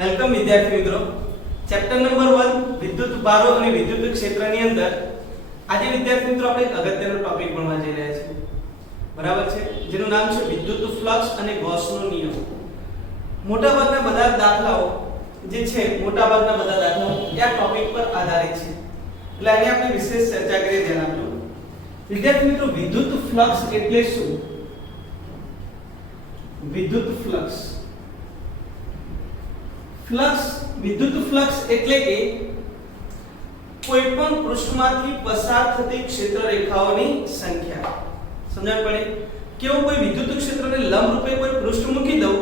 Welcome વિદ્યાર્થી મિત્રો. Chapter number 1 વિદ્યુત ભારો અને વિદ્યુત ક્ષેત્રની અંદર આજે વિદ્યાર્થી મિત્રો આપણે એક અગત્યનો ટોપિક ભણવા જઈ રહ્યા છીએ. બરાબર છે, જેનું નામ છે વિદ્યુત ફ્લક્સ અને ગૌસનો નિયમ. મોટાભાગના બધા દાખલાઓ જે છે મોટાભાગના બધા દાખલાઓ આ ટોપિક પર આધારિત છે. એટલે અહીં આપણે વિશેષ ચર્ચા કરીએ, ધ્યાન આપજો. વિદ્યાર્થી મિત્રો, વિદ્યુત ફ્લક્સ એટલે શું? વિદ્યુત ફ્લક્સ વિદ્યુત ફ્લક્સ એટલે કે કોઈપણ પૃષ્ઠમાંથી પસાર થતી ક્ષેત્ર રેખાઓની સંખ્યા. સમજણ પડે? કેવું કોઈ વિદ્યુત ક્ષેત્રને લંબ રૂપે કોઈ પૃષ્ઠ મૂકી દઉં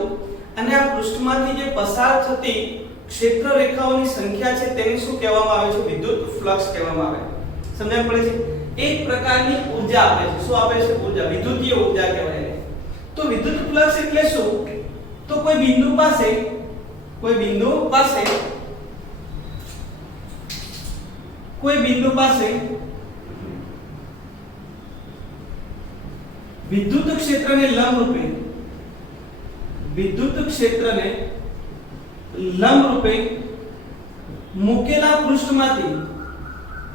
અને આ પૃષ્ઠમાંથી જે પસાર થતી ક્ષેત્ર રેખાઓની સંખ્યા છે તેને શું કહેવામાં આવે છે? વિદ્યુત ફ્લક્સ કહેવામાં આવે. સમજણ પડે છે? એક પ્રકારની ઊર્જા આપે છે. શું આપે છે? ઊર્જા. વિદ્યુતીય ઊર્જા કહેવાય. તો વિદ્યુત ફ્લક્સ એટલે શું? તો કોઈ બિંદુ પાસે વિદ્યુત ક્ષેત્રને લંબ રૂપે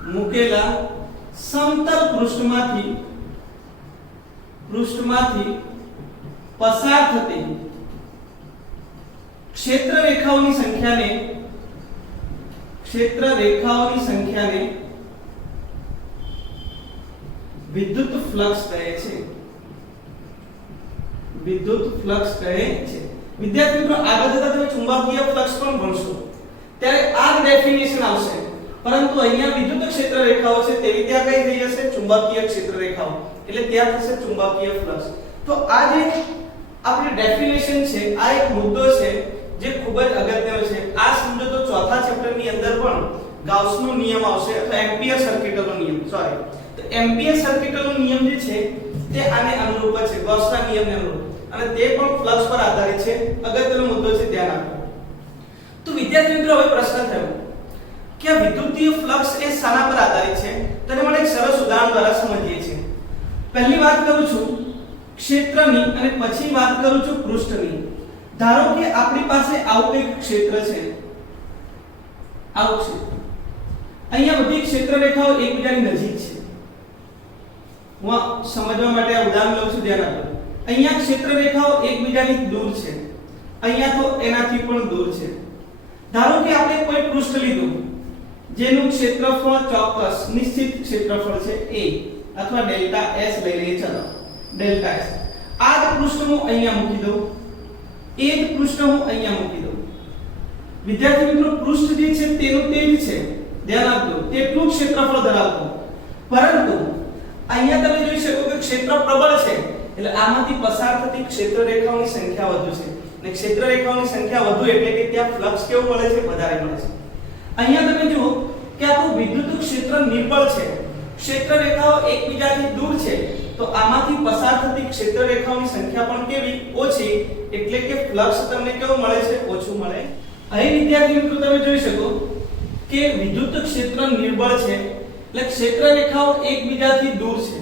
મૂકેલા સમતલ પૃષ્ઠમાંથી પસાર થતી ક્ષેત્ર રેખાઓની સંખ્યાને વિદ્યુત ફ્લક્સ કહે છે. વિદ્યાર્થી મિત્રો, આગળ જતા તમે ચુંબકીય ફ્લક્સ પણ ભણશો ત્યારે આ ડેફિનેશન આવશે, પરંતુ અહીંયા વિદ્યુત ક્ષેત્ર રેખાઓ છે તેવી ત્યાં કઈ થઈ જશે? ચુંબકીય ક્ષેત્ર રેખાઓ. એટલે ત્યાં થશે ચુંબકીય ફ્લક્સ. તો આ જે આપણી ડેફિનેશન છે, આ એક મુદ્દો છે જે ખૂબ જ અગત્યનો છે. આ સમજો તો ચોથા ચેપ્ટરની અંદર પણ ગાઉસનો નિયમ આવશે અથવા એમ્પિયર સર્કિટનો નિયમ. તો એમ્પિયર સર્કિટનો નિયમ જે છે તે આને અનુરૂપ છે, ગાઉસના નિયમને અનુરૂપ, અને તે પણ ફ્લક્સ પર આધારિત છે. અગત્યનો મુદ્દો છે, ધ્યાન આપો. તો વિદ્યાર્થી મિત્રો, હવે પ્રશ્ન થયો કે આ વિદ્યુતીય ફ્લક્સ એ શાના પર આધારિત છે? તેને મને એક સરસ ઉદાહરણ દ્વારા સમજીએ છીએ. પહેલી વાત કરું છું ક્ષેત્રની અને પછી વાત કરું છું પૃષ્ઠની. ધારો કે આપણી પાસે આવું એક ક્ષેત્ર છે. આવું ક્ષેત્ર, અહીંયા બધી ક્ષેત્ર રેખાઓ એકબીજાની નજીક છે. હું સમજવા માટે આ ઉદાહરણ લઉં છું, ધ્યાન આપો. અહીંયા ક્ષેત્ર રેખાઓ એકબીજાની દૂર છે, અહીંયા તો એનાથી પણ દૂર છે. ધારો કે આપણે કોઈ પૃષ્ઠ લીધું જેનું ક્ષેત્રફળ ચોક્કસ નિશ્ચિત ક્ષેત્રફળ છે a અથવા ડેલ્ટા s લઈ લઈએ. ચલો, ડેલ્ટા s. આ જ પૃષ્ઠ હું અહીંયા મૂકી દઉં, એ જ પૃષ્ઠ હું અહીંયા મૂકી દઉં. વિદ્યાર્થી મિત્રો, પૃષ્ઠ જે છે તેનું તે જ છે, ધ્યાન આપજો, તેટલું ક્ષેત્રફળ ધરાવતું. પરંતુ અહીંયા તમે જોઈ શકો કે ક્ષેત્ર પ્રબળ છે, એટલે આમાંથી પસાર થતી ક્ષેત્ર રેખાઓની સંખ્યા વધુ છે. અને ક્ષેત્ર રેખાઓની સંખ્યા વધુ એટલે કે ત્યાં ફ્લક્સ કેવું મળે છે? વધારે મળે છે. અહીંયા તમે જુઓ કે આપણું વિદ્યુત ક્ષેત્ર નિર્બળ છે, ક્ષેત્ર રેખાઓ એકબીજાથી દૂર છે, તો આમાંથી પસાર થતી ક્ષેત્ર રેખાઓની સંખ્યા પણ કેવી? ઓછી. એટલે કે ફ્લક્સ તમને કેવું મળે છે? ઓછું મળે. અહીં વિદ્યાર્થી મિત્રો તમે જોઈ શકો કે વિદ્યુત ક્ષેત્ર નિર્બળ છે, એટલે ક્ષેત્ર રેખાઓ એકબીજાથી દૂર છે.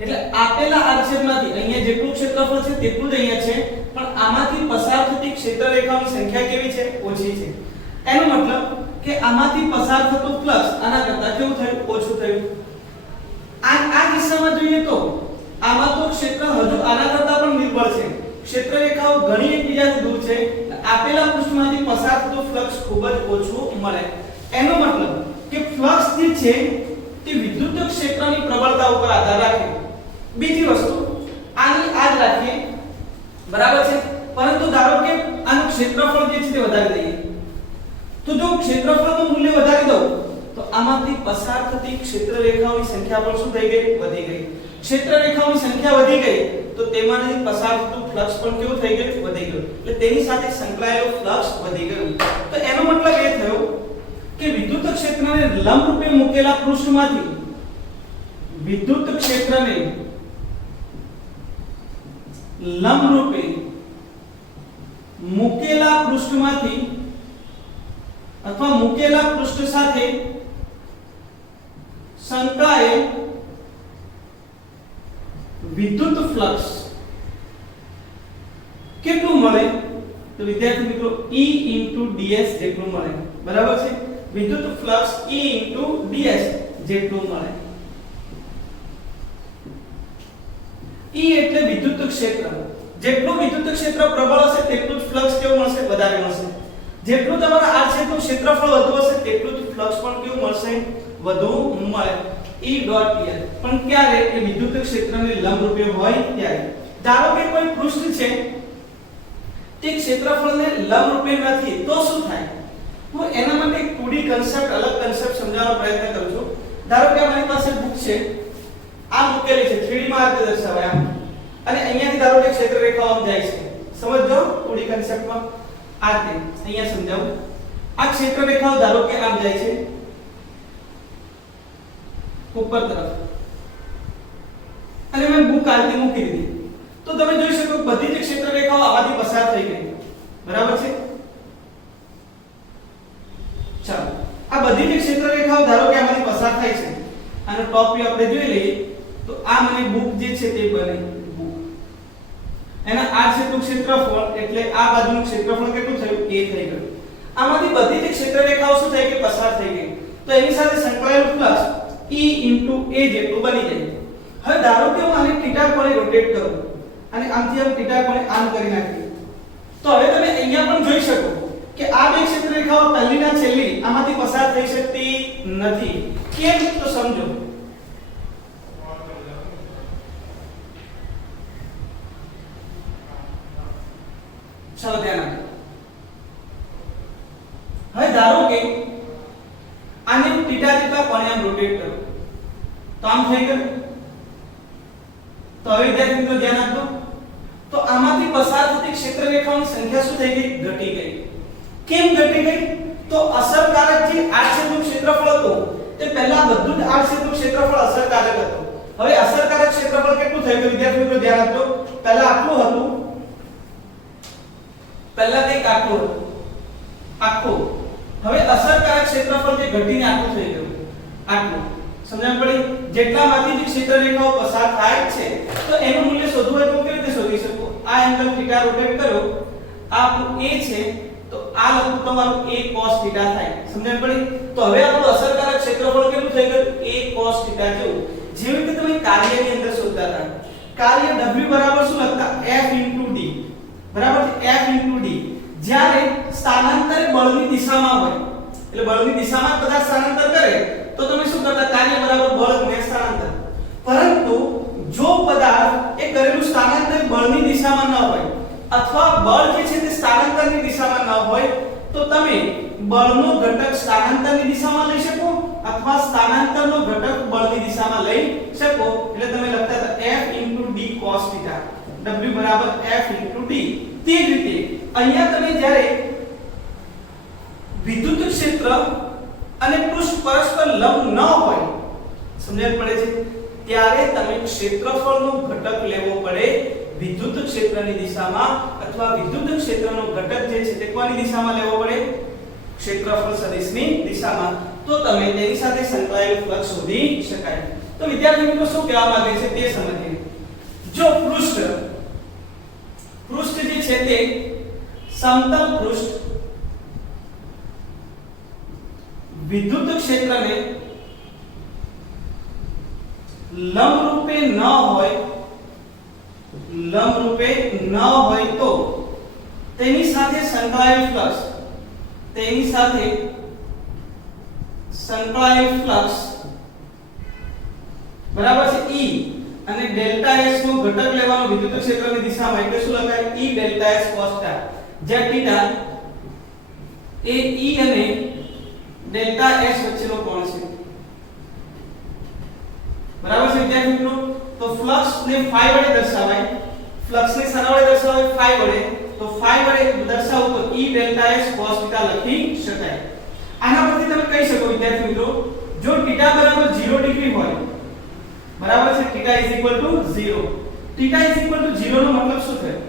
એટલે આપેલા આક્ષેપમાંથી અહીંયા જેટલું ક્ષેત્રફળ છે તેટલું જ અહીંયા છે, પણ આમાંથી પસાર થતી ક્ષેત્ર રેખાઓની સંખ્યા કેવી છે? ઓછી છે. એનો મતલબ કે આમાંથી પસાર થતું ફ્લક્સ આના કરતા કેવું થયું? ઓછું થયું. આ કિસ્સામાં જોઈએ તો આમાં તો ક્ષેત્ર હજુ આના કરતા પણ નિર્બળ છે, ક્ષેત્ર રેખાઓ ઘણી એકબીજાથી દૂર છે, આપેલા પૃષ્ઠમાંથી પસાર થતું ફ્લક્સ ખૂબ જ ઓછું મળે. એનો મતલબ કે ફ્લક્સ જે છે તે વિદ્યુત ક્ષેત્રની પ્રબળતા ઉપર આધાર રાખે. બીજી વસ્તુ આની આજ રાખીએ, બરાબર છે, પરંતુ ધારો કે આનું ક્ષેત્રફળ જે છે તે વધારી દઈએ, તો જો ક્ષેત્રફળનું મૂલ્ય વધારી દઉં તો આમાંથી પસાર થતી ક્ષેત્ર રેખાઓની સંખ્યા પણ શું થઈ ગઈ? વધી ગઈ. ક્ષેત્ર રેખાઓની સંખ્યા વધી ગઈ તો તેમાંથી પસાર થતું ફ્લક્સ પણ કેવું થઈ ગયું? વધી ગયું. એટલે તેની સાથે સંકળાયેલું ફ્લક્સ વધી ગયું. તો એનો મતલબ એ થયો કે વિદ્યુત ક્ષેત્રને લંબ રૂપે મૂકેલા પૃષ્ઠમાંથી અથવા મૂકેલા પૃષ્ઠ સાથે સંકળાયેલ વિદ્યુત ફ્લક્સ કેટલું મળે? તો વિદ્યાર્થી મિત્રો E ds જેટલું મળે, બરાબર છે? વિદ્યુત ફ્લક્સ E ds જેટલું મળે. E એટલે વિદ્યુત ક્ષેત્ર. જેટલું વિદ્યુત ક્ષેત્ર પ્રબળ હશે તેટલું જ ફ્લક્સ કેવું મળશે? વધારે મળશે. જેટલું તમારા આ ક્ષેત્રનું ક્ષેત્રફળ વધુ હશે તેટલું જ ફ્લક્સ પણ કેવું મળશે? વધુ મળે. E.dl પણ ક્યારે? એ વિદ્યુત ક્ષેત્રને લંબરૂપે હોય ત્યારે. ધારો કે કોઈ પૃષ્ઠ છે તે ક્ષેત્રફળને લંબરૂપે નથી તો શું થાય? હું એના માટે એક 2D કન્સેપ્ટ, અલગ કન્સેપ્ટ સમજાવવાનો પ્રયત્ન કરું છું. ધારો કે અમારી પાસે બુક છે, આ મૂકેલી છે, 3D માં આ રીતે દર્શાવાય આમ, અને અહીંયાથી ધારો કે ક્ષેત્ર રેખાઓ આમ જાય છે. સમજજો 2D કન્સેપ્ટમાં આ રીતે અહીંયા સમજાવું. આ ક્ષેત્ર રેખાઓ ધારો કે આમ જાય છે ઉપર તરફ, અને મેં બુક આ રીતે મૂકી દીધી, તો તમે જોઈ શકો બધી જ ક્ષેત્ર રેખાઓ આમાંથી પસાર થઈ ગઈ. બરાબર છે? ચાલો, આ બધી જ ક્ષેત્ર રેખાઓ ધારો કે આમાંથી પસાર થાય છે. આનો ટોપ વ્યૂ આપણે જોઈ લઈએ તો આ મને બુક જે છે તે બને બુક. એના આ ક્ષેત્રનું ક્ષેત્રફળ એટલે આ બાજુનું ક્ષેત્રફળ કેટલું થયું? a થઈ ગયું. આમાંથી બધી જ ક્ષેત્ર રેખાઓ શું થઈ ગઈ? પસાર થઈ ગઈ. તો એની સાથે સંકળાયેલું ફ્લક્સ E a જેટલું બની જાય. હવે ધારો કે હું આને θ કોણે રોટેટ કરું અને આમથી આમ θ કોણે આમ કરી નાખીએ, તો હવે તમે અહીંયા પણ જોઈ શકો કે આ બે ક્ષેત્ર રેખાઓ પહેલીના છેલ્લી આમાંથી પસાર થઈ શકતી નથી. કેમ? તો સમજો. ચાલો ધ્યાન આપો. હવે ધારો કે આને θ જેટલા કોણે આમ રોટેટ કરું તો આમ થઈ ગયું. તો હવે વિદ્યાર્થી મિત્રો ધ્યાન આપજો. તો આમાંથી પસાર થતી ક્ષેત્ર રેખાઓની સંખ્યા શું થઈ ગઈ? ઘટી ગઈ. કેમ ઘટી ગઈ? તો અસરકારક જે આ ક્ષેત્રનું ક્ષેત્રફળ હતું તે પહેલા બધું જ આ ક્ષેત્રનું ક્ષેત્રફળ અસરકારક હતું. હવે અસરકારક ક્ષેત્રફળ કેટલું થઈ ગયું? વિદ્યાર્થી મિત્રો ધ્યાન આપજો. પહેલા આટલું હતું, પહેલા કંઈક આટલું હતું, આખું. હવે અસરકારક ક્ષેત્રફળ જે ઘટીને આટલું થઈ ગયું, આટલું. સમજણ પડી? જેટલામાંથી જે ક્ષેત્ર રેખાઓ પસાર થાય છે તો એનું મૂલ્ય શોધવું હોય તો કેવી રીતે શોધી શકો? આ એંગલ θ રોટેટ કરો, આ આપણું a છે, તો આ લખું તમારું a cos θ થાય. સમજણ પડી? તો હવે આપણું અસરકારક ક્ષેત્રફળ કેટલું થઈ ગયું? a cos θ જેવું. જેવી રીતે તમે કાર્યની અંદર શોધતા હતા, કાર્ય w બરાબર શું લખતા? f * d. બરાબર છે? f * d. જ્યારે સ્થાનાંતર બળની દિશામાં હોય, એટલે બળની દિશામાં બધા સ્થાનાંતર કરે તો તમે શું કરતા? કાર્ય બરાબર બળ ગુણ્યા સ્થાનાંતર. પરંતુ જો પદાર્થ એ કરેલું સ્થાનાંતર બળની દિશામાં ન હોય અથવા બળ જે છે તે સ્થાનાંતરની દિશામાં ન હોય તો તમે બળનો ઘટક સ્થાનાંતરની દિશામાં લઈ શકો અથવા સ્થાનાંતરનો ઘટક બળની દિશામાં લઈ શકો. એટલે તમે લખતા હતા f * d cos θ, w બરાબર f * d. તે જ રીતે અહીંયા તમે જ્યારે વિદ્યુત ક્ષેત્ર અને પૃષ્ઠ પરસ્પર લંબ ન હોય, સમજણ પડે છે, ત્યારે તમે ક્ષેત્રફળનો ઘટક લેવો પડે વિદ્યુત ક્ષેત્રની દિશામાં અથવા વિદ્યુત ક્ષેત્રનો ઘટક જે છે તે કોની દિશામાં લેવો પડે? ક્ષેત્રફળ સદિશની દિશામાં. તો તમે તેની સાથે સંકળાયેલું ફ્લક્સ શોધી શકાય. તો વિદ્યાર્થી મિત્રો શું કહેવા માંગે છે તે સમજીએ. જો પૃષ્ઠ જે છે તે સમતલ પૃષ્ઠ વિદ્યુત ક્ષેત્રને લંબરૂપે ન હોય તો તેની સાથે સંકળાયેલ ફ્લક્સ બરાબર છે E અને ડેલ્ટા S નો ઘટક લેવાનો વિદ્યુત ક્ષેત્રની દિશામાં, એટલે શું લખાય? E delta S cos θ. જ્યાં θ એ E અને ડેલ્ટા S વચ્ચેનો કોણ છે. બરાબર છે વિદ્યાર્થી મિત્રો? તો ફ્લક્સ ને phi વડે દર્શાવાય, ફ્લક્સ ને શેના વડે દર્શાવાય? phi વડે. તો phi વડે દર્શાવો તો E ડેલ્ટા S cos θ લખી શકાય. આના પરથી તમે કહી શકો વિદ્યાર્થી મિત્રો, જો θ બરાબર 0 ડિગ્રી હોય, બરાબર છે, θ = 0. θ = 0 નો મતલબ શું થાય?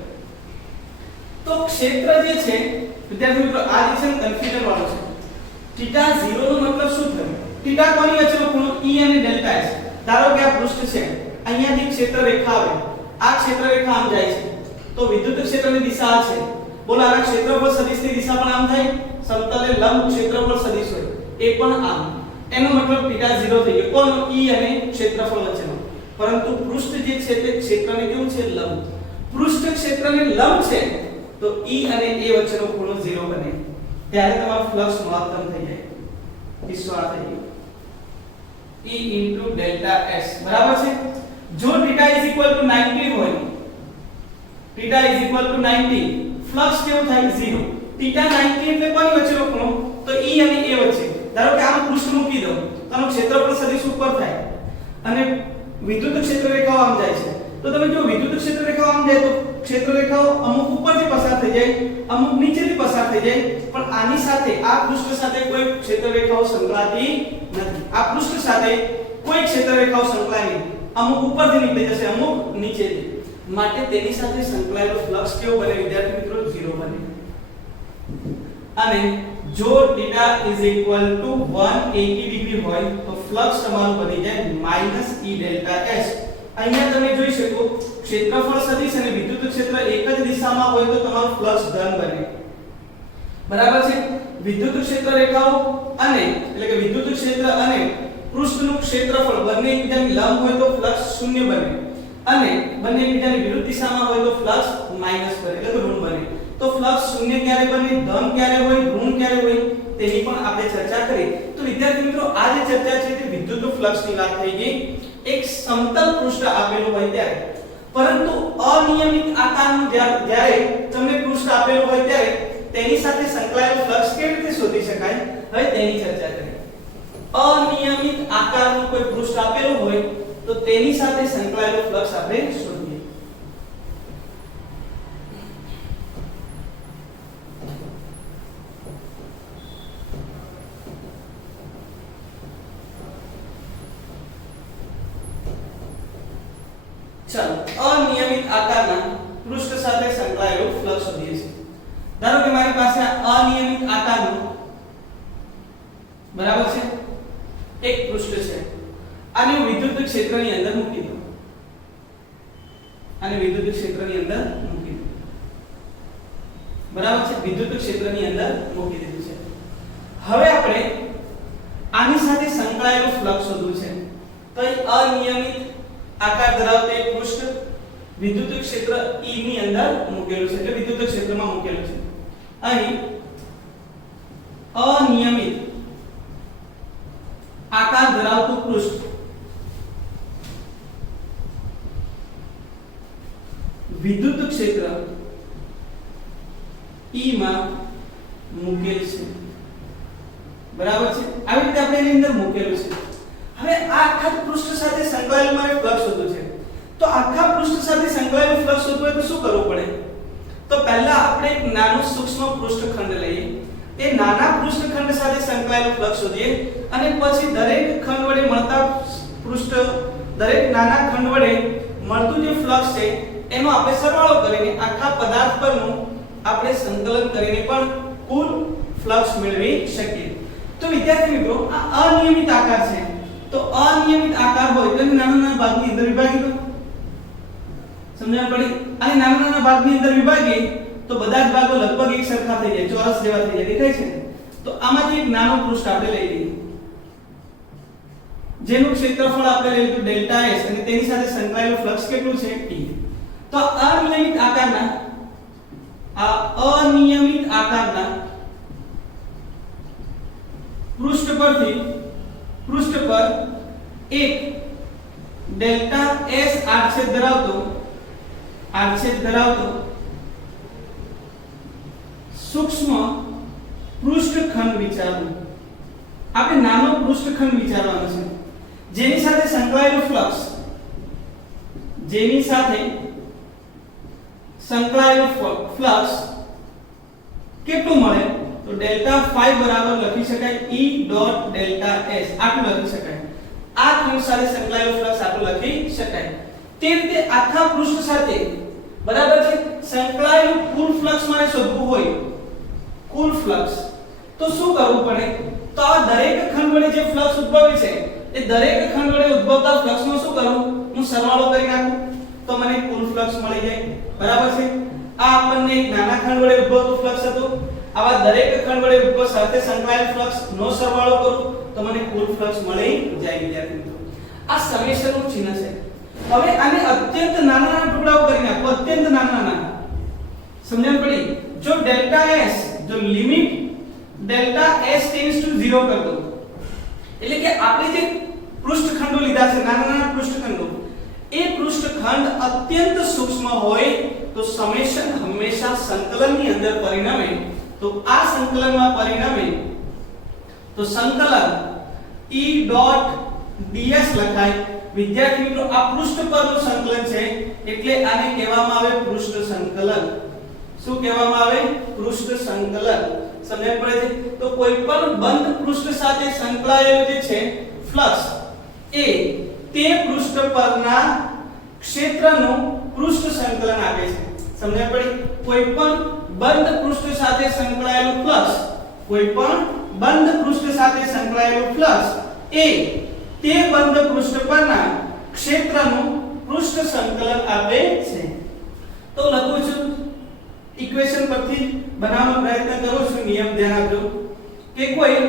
તો ક્ષેત્ર જે છે વિદ્યાર્થી મિત્રો આ જે છે કન્ફ્યુઝન વાળો છે. θ 0 નો મતલબ શું થાય? θ કોની વચ્ચેનો ખૂણો? E અને ડેલ્ટા S. ધારો કે આ પૃષ્ઠ છે, અહીંયાથી ક્ષેત્ર રેખા આવે, આ ક્ષેત્ર રેખા આમ જાય છે, તો વિદ્યુત ક્ષેત્રની દિશા છે બોલો આના ક્ષેત્રફળ સદિશની દિશા પણ આમ થાય, સમતલે લંબ ક્ષેત્રફળ સદિશ હોય એ પણ આમ, એનો મતલબ θ 0 થઈ ગયો કોનો E અને ક્ષેત્રફળ વચ્ચેનો. પરંતુ પૃષ્ઠ જે છે તે ક્ષેત્રને કેવું છે લંબ, પૃષ્ઠ ક્ષેત્રને લંબ છે તો E અને A વચ્ચેનો ખૂણો 0 બને, ત્યારે તમારું ફ્લક્સ મહત્તમ થઈ જાય, વિશ્વાસ થઈ ગયો E ડેલ્ટા S બરાબર છે. જો θ 90 હોય, θ 90 ફ્લક્સ કેવું થાય 0. θ 90 એટલે કોની વચ્ચેનો ખૂણો તો E અને A વચ્ચે. ધારો કે આમ પૃષ્ઠ મૂકી દો તો આનો ક્ષેત્રફળ સદિશ ઉપર થાય અને વિદ્યુત ક્ષેત્ર રેખાઓ આમ જાય છે, તો તમે જો વિદ્યુત ક્ષેત્ર રેખાઓ આમ જાય તો ક્ષેત્ર રેખાઓ અમુક ઉપરથી પસાર થઈ જાય, અમુક નીચેથી પસાર થઈ જાય, પણ આની સાથે આ પૃષ્ઠ સાથે કોઈ ક્ષેત્ર રેખાઓ સંકળાતી નથી. આ પૃષ્ઠ સાથે કોઈ ક્ષેત્ર રેખાઓ સંકળાય નહીં, અમુક ઉપરથી નીકળી જશે, અમુક નીચેથી, માટે તેની સાથે સંકળાયેલો ફ્લક્સ કેવો બને વિદ્યાર્થી મિત્રો 0 બને. અને જો θ = 180 ડિગ્રી હોય તો ફ્લક્સ તમારું બની જાય -E ડેલ્ટા S. અહીંયા તમે જોઈ શકો ક્ષેત્રફળ સદિશ અને વિદ્યુત ક્ષેત્ર એક જ દિશામાં હોય તો તમારું ફ્લક્સ ધન બને, બરાબર છે. વિદ્યુત ક્ષેત્ર રેખાઓ અને એટલે કે વિદ્યુત ક્ષેત્ર અને પૃષ્ઠનું ક્ષેત્રફળ બંને એકબીજાની લંબ હોય તો ફ્લક્સ 0 બને, અને બંને એકબીજાની વિરુદ્ધ દિશામાં હોય તો ફ્લક્સ માઈનસ બને એટલે કે ઋણ બને. તો ફ્લક્સ 0 ક્યારે બને, ધન ક્યારે હોય, ઋણ ક્યારે હોય તેની પણ આપણે ચર્ચા કરી. તો વિદ્યાર્થી મિત્રો આ જે ચર્ચા છે તે વિદ્યુત ફ્લક્સની વાત થઈ ગઈ એક સમતલ પૃષ્ઠ આપેલું હોય ત્યારે. પરંતુ અનિયમિત આકારનું જ્યારે તમને પૃષ્ઠ આપેલું હોય ત્યારે તેની સાથે સંકળાયેલો ફ્લક્સ કેવી રીતે શોધી શકાય, હવે તેની ચર્ચા કરીએ. અનિયમિત આકારનું કોઈ પૃષ્ઠ આપેલું હોય તો તેની સાથે સંકળાયેલો ફ્લક્સ આપણે શોધીએ. ચાલો અનિયમિત આકારના પૃષ્ઠ સાથે સંકળાયેલો ફ્લક્સ શોધીએ છીએ. ધારો કે મારી પાસે અનિયમિત આકારનું બરાબર છે એક પૃષ્ઠ છે, આને હું વિદ્યુત ક્ષેત્રની અંદર મૂકી દઉં, આને વિદ્યુત ક્ષેત્રની અંદર મૂકી દઉં, બરાબર છે. વિદ્યુત ક્ષેત્રની અંદર મૂકી દીધું છે. હવે આપણે આની સાથે સંકળાયેલો ફ્લક્સ શોધવું છે. તો અનિયમિત આકાર ધરાવતું એક પૃષ્ઠ વિદ્યુત ક્ષેત્ર E ની અંદર મૂકેલું છે, એટલે વિદ્યુત ક્ષેત્રમાં મૂકેલું છે. અહીં અનિયમિત આકાર ધરાવતું પૃષ્ઠ વિદ્યુત ક્ષેત્ર E માં મૂકેલ છે, બરાબર છે. આવી રીતે આપણે એની અંદર મૂકેલું છે. હવે આ આખા પૃષ્ઠ સાથે સંકળાયેલું મારે ફ્લક્સ શોધવું છે. તો આખા પૃષ્ઠ સાથે સંકળાયેલું ફ્લક્સ શોધવું હોય તો શું કરવું પડે? તો પહેલા આપણે એક નાનું સૂક્ષ્મ પૃષ્ઠખંડ લઈએ, એ નાના પૃષ્ઠખંડ સાથે સંકળાયેલું ફ્લક્સ શોધીએ, અને પછી દરેક ખંડ વડે મળતા દરેક નાના ખંડ વડે મળતું જે ફ્લક્સ છે એનો આપણે સરવાળો કરીને આખા પદાર્થ પરનું આપણે સંકલન કરીને પણ કુલ ફ્લક્સ મેળવી શકીએ. તો વિદ્યાર્થી મિત્રો આ અનિયમિત આકાર છે, તો અનિયમિત આકાર હોય તો નાના નાના ભાગની અંદર વિભાગી દો, સમજણ પડી? અને નાના નાના ભાગની અંદર વિભાગીએ તો બધા જ ભાગો લગભગ એક સરખા થઈ જાય, ચોરસ જેવા થઈ જાય, દેખાય છે ને? તો આમાંથી એક નાનું પૃષ્ઠ આપણે લઈ લઈએ જેનું ક્ષેત્રફળ આપણે લઈ લીધું ડેલ્ટા S અને તેની સાથે સંકળાયેલું ફ્લક્સ કેટલું છે E. તો અનિયમિત આકારના પૃષ્ઠ પર એક ડેલ્ટા S આડછેદ ધરાવતો સૂક્ષ્મ પૃષ્ઠખંડ વિચારવું. આપણે નાનો પૃષ્ઠખંડ વિચારવાનો છે જેની સાથે સંકળાયેલું ફ્લક્સ કેટલું મળે? તો ડેલ્ટા phi બરાબર લખી શકાય E ડોટ ડેલ્ટા S, આટલું લખી શકાય. આ ખંડ સાથે સંકળાયેલું ફ્લક્સ આટલું લખી શકાય. તે રીતે આખા પૃષ્ઠ સાથે બરાબર છે સંકળાયેલું કુલ ફ્લક્સ મારે શોધવું હોય, કુલ ફ્લક્સ, તો શું કરવું પડે? તો આ દરેક ખંડ વડે જે ફ્લક્સ ઉદ્ભવે છે એ દરેક ખંડ વડે ઉદ્ભવતા ફ્લક્સનો શું કરું? હું સરવાળો કરી નાખું તો મને કુલ ફ્લક્સ મળી જાય, બરાબર છે. આ આપણને એક નાના ખંડ વડે ઉદ્ભવતું ફ્લક્સ હતું. આવા દરેક ખંડ વડે ઉદ્ભવ સાથે સંકળાયેલ ફ્લક્સ નો સરવાળો કરું તો મને કુલ ફ્લક્સ મળી જાય વિદ્યાર્થી મિત્રો. આ સમેશન નું ચિહ્ન છે. હવે આને અત્યંત નાના નાના ટુકડાઓ કરી નાખો, અત્યંત નાના નાના. સમજણ પડી? જો ડેલ્ટા s, જો limit delta s tends to 0 કર દો, એટલે કે આપણે જે પૃષ્ઠખંડો લીધા છે, નાના નાના પૃષ્ઠખંડો, એ પૃષ્ઠખંડ અત્યંત સૂક્ષ્મ હોય તો સમેશન હંમેશા સંકલનની અંદર પરિણમે. તો આ સંકલનમાં પરિણમે તો સંકલન E ડોટ ds લખાય. વિદ્યાર્થી મિત્રો આ પૃષ્ઠ પરનું સંકલન છે એટલે આને કહેવામાં આવે પૃષ્ઠ સંકલન. શું કહેવામાં આવે? પૃષ્ઠ સંકલન. સમજણ પડે છે? તો કોઈ પણ બંધ પૃષ્ઠ સાથે સંકળાયેલું જે છે ફ્લક્સ એ તે પૃષ્ઠ પરના ક્ષેત્રનું પૃષ્ઠ સંકલન આપે છે. સમજણ પડી? કોઈ પણ બંધ પૃષ્ઠ સાથે સંકળાયેલું ફ્લક્સ, કોઈ પણ બંધ પૃષ્ઠ સાથે સંકળાયેલું ફ્લક્સ એ તે બંધ પૃષ્ઠ પરના ક્ષેત્રનું પૃષ્ઠ સંકલન આપે છે. તો લખું છું ઇક્વેશન પરથી બનાવવાનો પ્રયત્ન કરું છું. નિયમ ધ્યાન આપજો કે કોઈ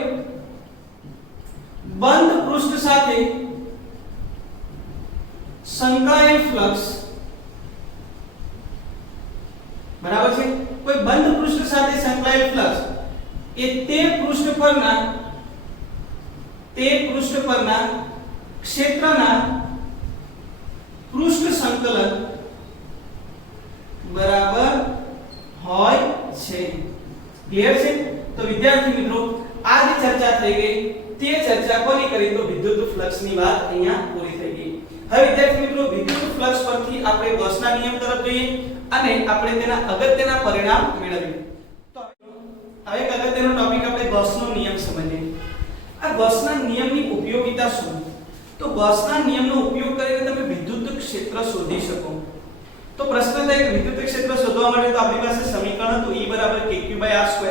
બંધ પૃષ્ઠ સાથે સંકળાયેલ ફ્લક્સ, બરાબર છે, કોઈ બંધ પૃષ્ઠ સાથે સંકળાયેલ ફ્લક્સ એ તે પૃષ્ઠ પરના ક્ષેત્રના પૃષ્ઠ સંકલન બરાબર હોય છે. ક્લિયર છે? તો વિદ્યાર્થી મિત્રો આ જે ચર્ચા થઈ ગઈ તે ચર્ચા કોની કરી? તો વિદ્યુત ફ્લક્સની વાત અહીંયા પૂરી થઈ ગઈ. હવે વિદ્યાર્થી મિત્રો વિદ્યુત ફ્લક્સ પરથી આપણે ગૌસના નિયમ તરફ જોઈએ અને આપણે તેના અગત્યના પરિણામ મેળવીએ. તો હવે એક અગત્યનો ટોપિક આપણે ગૌસનો નિયમ સમજીએ. આ ગૌસના નિયમની ઉપયોગિતા શું? તો ગૌસના નિયમનો ઉપયોગ કરીને તમે વિદ્યુત ક્ષેત્ર શોધી શકો. તો પ્રશ્ન થાય કે વિદ્યુત ક્ષેત્ર શોધવા માટે તો આપણી પાસે સમીકરણ હતું E kq/r²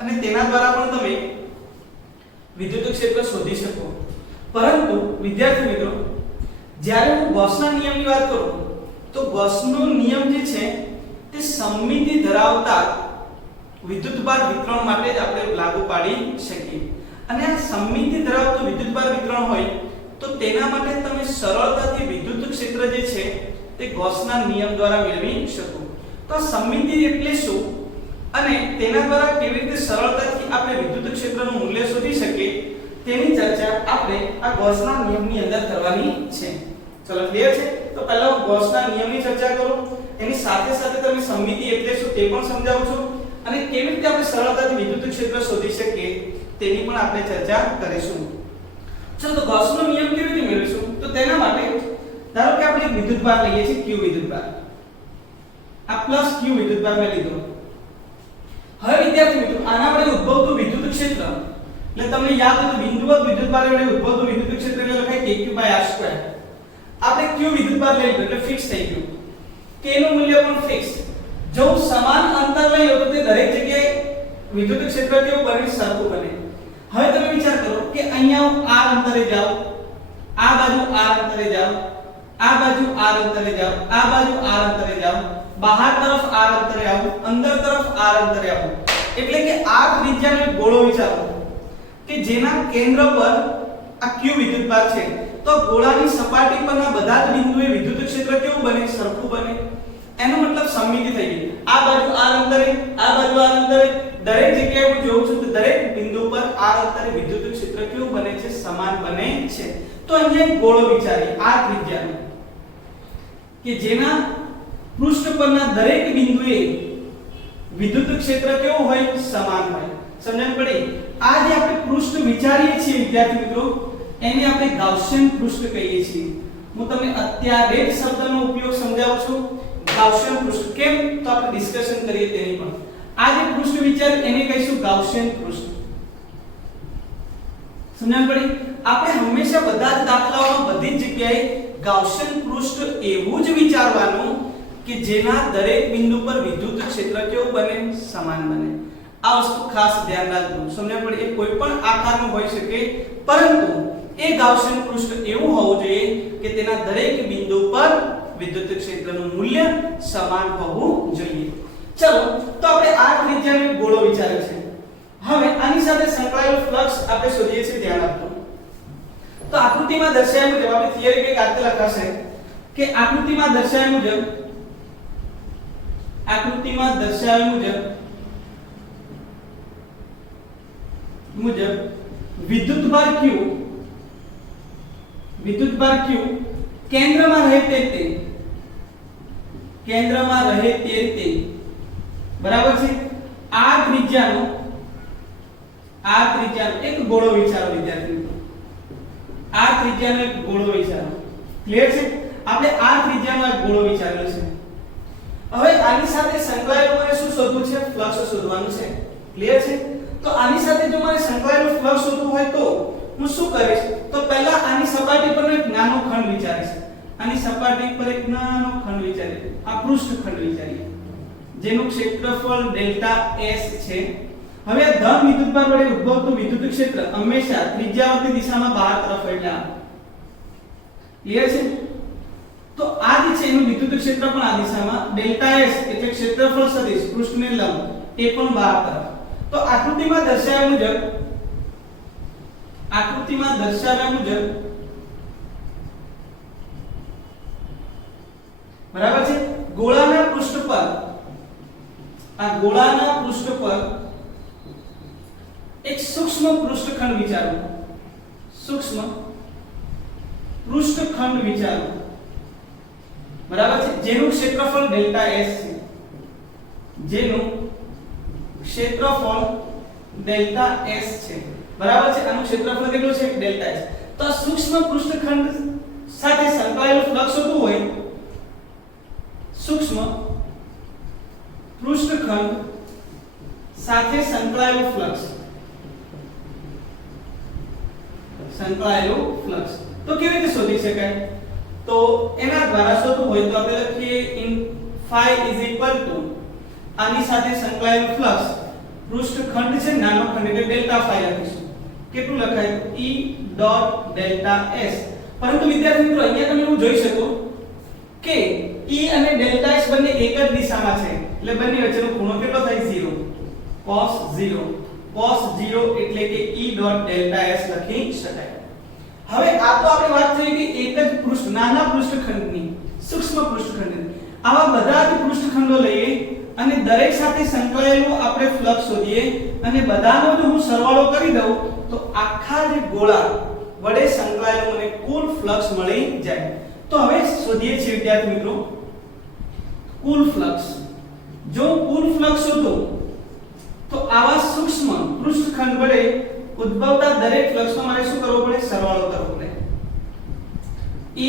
અને તેના દ્વારા પણ તમે વિદ્યુત ક્ષેત્ર શોધી શકો. પરંતુ વિદ્યાર્થી મિત્રો જ્યારે હું ગૌસના નિયમની વાત કરું તો ગૌસનો નિયમ જે છે તે સમમિતિ ધરાવતા વિદ્યુતભાર વિતરણ માટે જ આપણે લાગુ પાડી શકીએ. અને આ સમમિતિ ધરાવતું વિદ્યુતભાર વિતરણ હોય તો તેના માટે તમે સરળતાથી વિદ્યુત ક્ષેત્ર જે છે તે ગૌસના નિયમ દ્વારા મેળવી શકો. તો આ સમમિતિ એટલે શું અને તેના દ્વારા કેવી રીતે સરળતાથી આપણે વિદ્યુત ક્ષેત્રનું મૂલ્ય શોધી શકીએ તેની ચર્ચા આપણે આ ગૌસના નિયમની અંદર કરવાની છે. ચલો ક્લિયર છે? તો પહેલા હું ગૌસના નિયમની ચર્ચા કરું, એની સાથે સાથે તમે સમમિતિ એટલે શું તે પણ સમજાવું છું અને કેવી રીતે આપણે સરળતાથી વિદ્યુત ક્ષેત્ર શોધી શકીએ તેની પણ આપણે ચર્ચા કરીશું. ચલો તો ગૌસનો નિયમ કેવી રીતે મેળવીશું? તો તેના માટે ધારો કે આપણે વિદ્યુતભાર લઈએ છીએ q વિદ્યુતભાર, આ પ્લસ q વિદ્યુતભાર મેં લીધો. હવે વિદ્યાર્થી મિત્રો આના વડે ઉદ્ભવતું વિદ્યુત ક્ષેત્ર એટલે તમને યાદ હોય તો બિંદુવત વિદ્યુતભાર વડે ઉદ્ભવતું વિદ્યુત ક્ષેત્ર એટલે લખાય kq/r². આપણે q વિદ્યુતભાર લઈ લીધો એટલે ફિક્સ થઈ ગયું. k નું મૂલ્ય પણ ફિક્સ. જો સમાન અંતર લઈએ તો તે દરેક જગ્યાએ વિદ્યુત ક્ષેત્ર કેવું બને? સરખું બને. હવે તમે વિચાર કરો કે અહીંયા હું r અંતરે જાઉં, આ બાજુ r અંતરે જાઉં, આ બાજુ r અંતરે જાઉં, આ બાજુ r અંતરે જાઉં, બહાર તરફ r અંતરે આવું, અંદર તરફ r અંતરે આવું, એટલે કે આ ત્રિજ્યાનો એક ગોળો વિચારો કે જેના કેન્દ્ર પર આ q વિદ્યુતભાર છે. તો ગોળાની સપાટી પરના બધા જ બિંદુએ વિદ્યુત ક્ષેત્ર કેવું બને? સરખું બને. એનો મતલબ સમમિતિ થઈ ગઈ. આ બાજુ r અંતરે, આ બાજુ r અંતરે, દરેક જગ્યાએ હું જોઉં છું કે દરેક બિંદુ પર r અંતરે વિદ્યુત ક્ષેત્ર કેવું બને છે? સમાન બને છે. તો અહીંયા એક ગોળો વિચારીએ આ ત્રિજ્યાનો કે જેના પૃષ્ઠ પરના દરેક બિંદુએ વિદ્યુત ક્ષેત્ર કેવું હોય? સમાન હોય. સમજણ પડી? આ જે આપણે પૃષ્ઠ વિચારીએ છીએ વિદ્યાર્થી મિત્રો એને આપણે ગાઉસિયન પૃષ્ઠ કહીએ છીએ. હું તમને અત્યારે જ શબ્દનો ઉપયોગ સમજાવું છું. ગાઉસિયન પૃષ્ઠ કેમ? તો આપણે ડિસ્કશન કરીએ તેની પણ. આ જે પૃષ્ઠ વિચાર એને કહીશું ગાઉસિયન પૃષ્ઠ. સમજણ પડી? આપણે હંમેશા બધા જ દાખલાઓમાં બધી જ જગ્યાએ ગાઉસિયન પૃષ્ઠ એવું જ વિચારવાનું કે જેના દરેક બિંદુ પર વિદ્યુત ક્ષેત્ર કેવું બને? સમાન બને. આ વસ્તુ ખાસ ધ્યાન રાખજો. સમજણ પડી? એ કોઈ પણ આકારનું હોઈ શકે પરંતુ એ ગાઉસિયન પૃષ્ઠ એવું હોવું જોઈએ કે તેના દરેક બિંદુ પર વિદ્યુત ક્ષેત્રનું મૂલ્ય સમાન હોવું જોઈએ. ચલો તો આપણે આ ત્રિજ્યાનો એક ગોળો વિચાર્યો છે. હવે આની સાથે સંકળાયેલું ફ્લક્સ આપણે શોધીએ છીએ. ધ્યાન આપજો. તો આકૃતિમાં દર્શાવ્યા મુજબ આપણે થિયરી કંઈક આ રીતે લખાશે કે આકૃતિમાં દર્શાવ્યા મુજબ વિદ્યુતભાર Q કેન્દ્રમાં રહે તે રીતે બરાબર છે. આ ત્રિજ્યાનો એક ગોળો વિચારો વિદ્યાર્થી મિત્રો. આ ત્રિજ્યાનો એક ગોળો વિચારો. ક્લિયર છે? આપણે આ ત્રિજ્યાનો એક ગોળો વિચારેલો છે. હવે આની સાથે સંકળાયેલું મને શું શોધવું છે? ફ્લક્સ શોધવાનું છે. ક્લિયર છે? તો આની સાથે જો મારે સંકળાયેલું ફ્લક્સ શોધવું હોય તો હું શું કરીશ? તો પહેલા આની સપાટી પર એક નાનો ખંડ વિચારીશ. આની સપાટી પર એક નાનો ખંડ વિચારીએ. આ પૃષ્ઠખંડ વિચારીએ જેનું ક્ષેત્રફળ ડેલ્ટા S છે. હવે આ ધન વિદ્યુતભાર વડે ઉદ્ભવતું વિદ્યુત ક્ષેત્ર હંમેશા ત્રિજ્યાવર્તી દિશામાં બહાર તરફ એટલે આવે. ક્લિયર છે? તો આ જે છે એનું વિદ્યુત ક્ષેત્ર પણ આ દિશામાં ડેલ્ટા S એટલે ક્ષેત્રફળ સદિશ પૃષ્ઠને લંબ એ પણ બહાર તરફ. તો આકૃતિમાં દર્શાવ્યા મુજબ બરાબર છે. ગોળાના પૃષ્ઠ પર એક સૂક્ષ્મ પૃષ્ઠખંડ વિચારો. બરાબર છે. જેનું ક્ષેત્રફળ ડેલ્ટા S છે. બરાબર છે. આનું ક્ષેત્રફળ કેટલું છે? Delta S. તો આ સૂક્ષ્મ પૃષ્ઠખંડ સાથે સંકળાયેલું ફ્લક્સ શું હોય? સૂક્ષ્મ પૃષ્ઠખંડ સાથે સંકળાયેલું ફ્લક્સ. તો કેવી રીતે શોધી શકાય? તો એના દ્વારા શોધવું હોય તો આપણે લખીએ phi આની સાથે સંકળાયેલું ફ્લક્સ પૃષ્ઠખંડ છે નાનો ખંડ એટલે ડેલ્ટા phi લખીશું. કેટલું લખાય? E dot delta S. પરંતુ વિદ્યાર્થી મિત્રો અહીંયા તમે એવું જોઈ શકો કે E અને ડેલ્ટા S બંને એક જ દિશામાં છે એટલે બંને વચ્ચેનો ખૂણો કેટલો થાય? 0. cos 0 એટલે કે E ડોટ ડેલ્ટા S લખી શકાય. હવે આ તો આપણે વાત થઈ કે એક જ પૃષ્ઠ નાના પૃષ્ઠખંડની સૂક્ષ્મ પૃષ્ઠખંડની. આવા બધા જ પૃષ્ઠખંડો લઈએ અને દરેક સાથે સંકળાયેલું આપણે ફ્લક્સ શોધીએ અને બધાનો જો હું સરવાળો કરી દઉં તો આખા જે ગોળા વડે સંકળાયેલું મને કુલ ફ્લક્સ મળી જાય. તો હવે શોધીએ છીએ વિદ્યાર્થી મિત્રો કુલ ફ્લક્સ. જો કુલ ફ્લક્સ શોધો તો આવા સૂક્ષ્મ પૃષ્ઠખંડ વડે ઉદ્ભવતા દરેક ફ્લક્સનો મારે શું કરવો પડે? સરવાળો કરવો પડે. E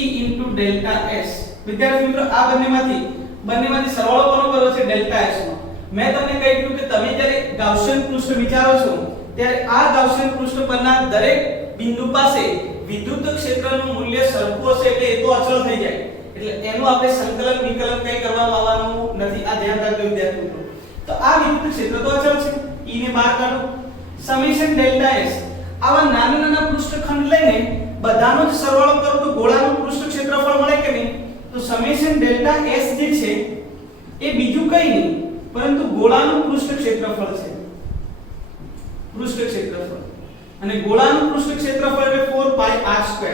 delta S. વિદ્યાર્થી મિત્રો આ બંનેમાંથી સરવાળો કોનો કરવો છે? ડેલ્ટા S નો. મેં તમને કહ્યું કે તમે જ્યારે ગાઉસિયન પૃષ્ઠ વિચારો છો ત્યારે આ ગાઉસિયન પૃષ્ઠ પરના દરેક બિંદુ પાસે વિદ્યુત ક્ષેત્રનું મૂલ્ય સરખું હશે એટલે એ તો અચળ થઈ જાય. એટલે એનું આપણે સંકલન વિકલન કઈ કરવામાં આવવાનું નથી. આ ધ્યાન રાખજો વિદ્યાર્થી મિત્રો. તો આ વિદ્યુત ક્ષેત્ર તો અચળ છે. E ને બહાર કાઢો. Summation delta S. આવા નાના પૃષ્ઠખંડ લઈને બધાનો જ સરવાળો કરો તો ગોળાનું પૃષ્ઠ ક્ષેત્રફળ મળે કે નહીં? તો સમેશન ડેલ્ટા S જે છે એ બીજું કંઈ નહીં પરંતુ ગોળાનું પૃષ્ઠ ક્ષેત્રફળ છે. અને ગોળાનું પૃષ્ઠ ક્ષેત્રફળ એટલે 4πr².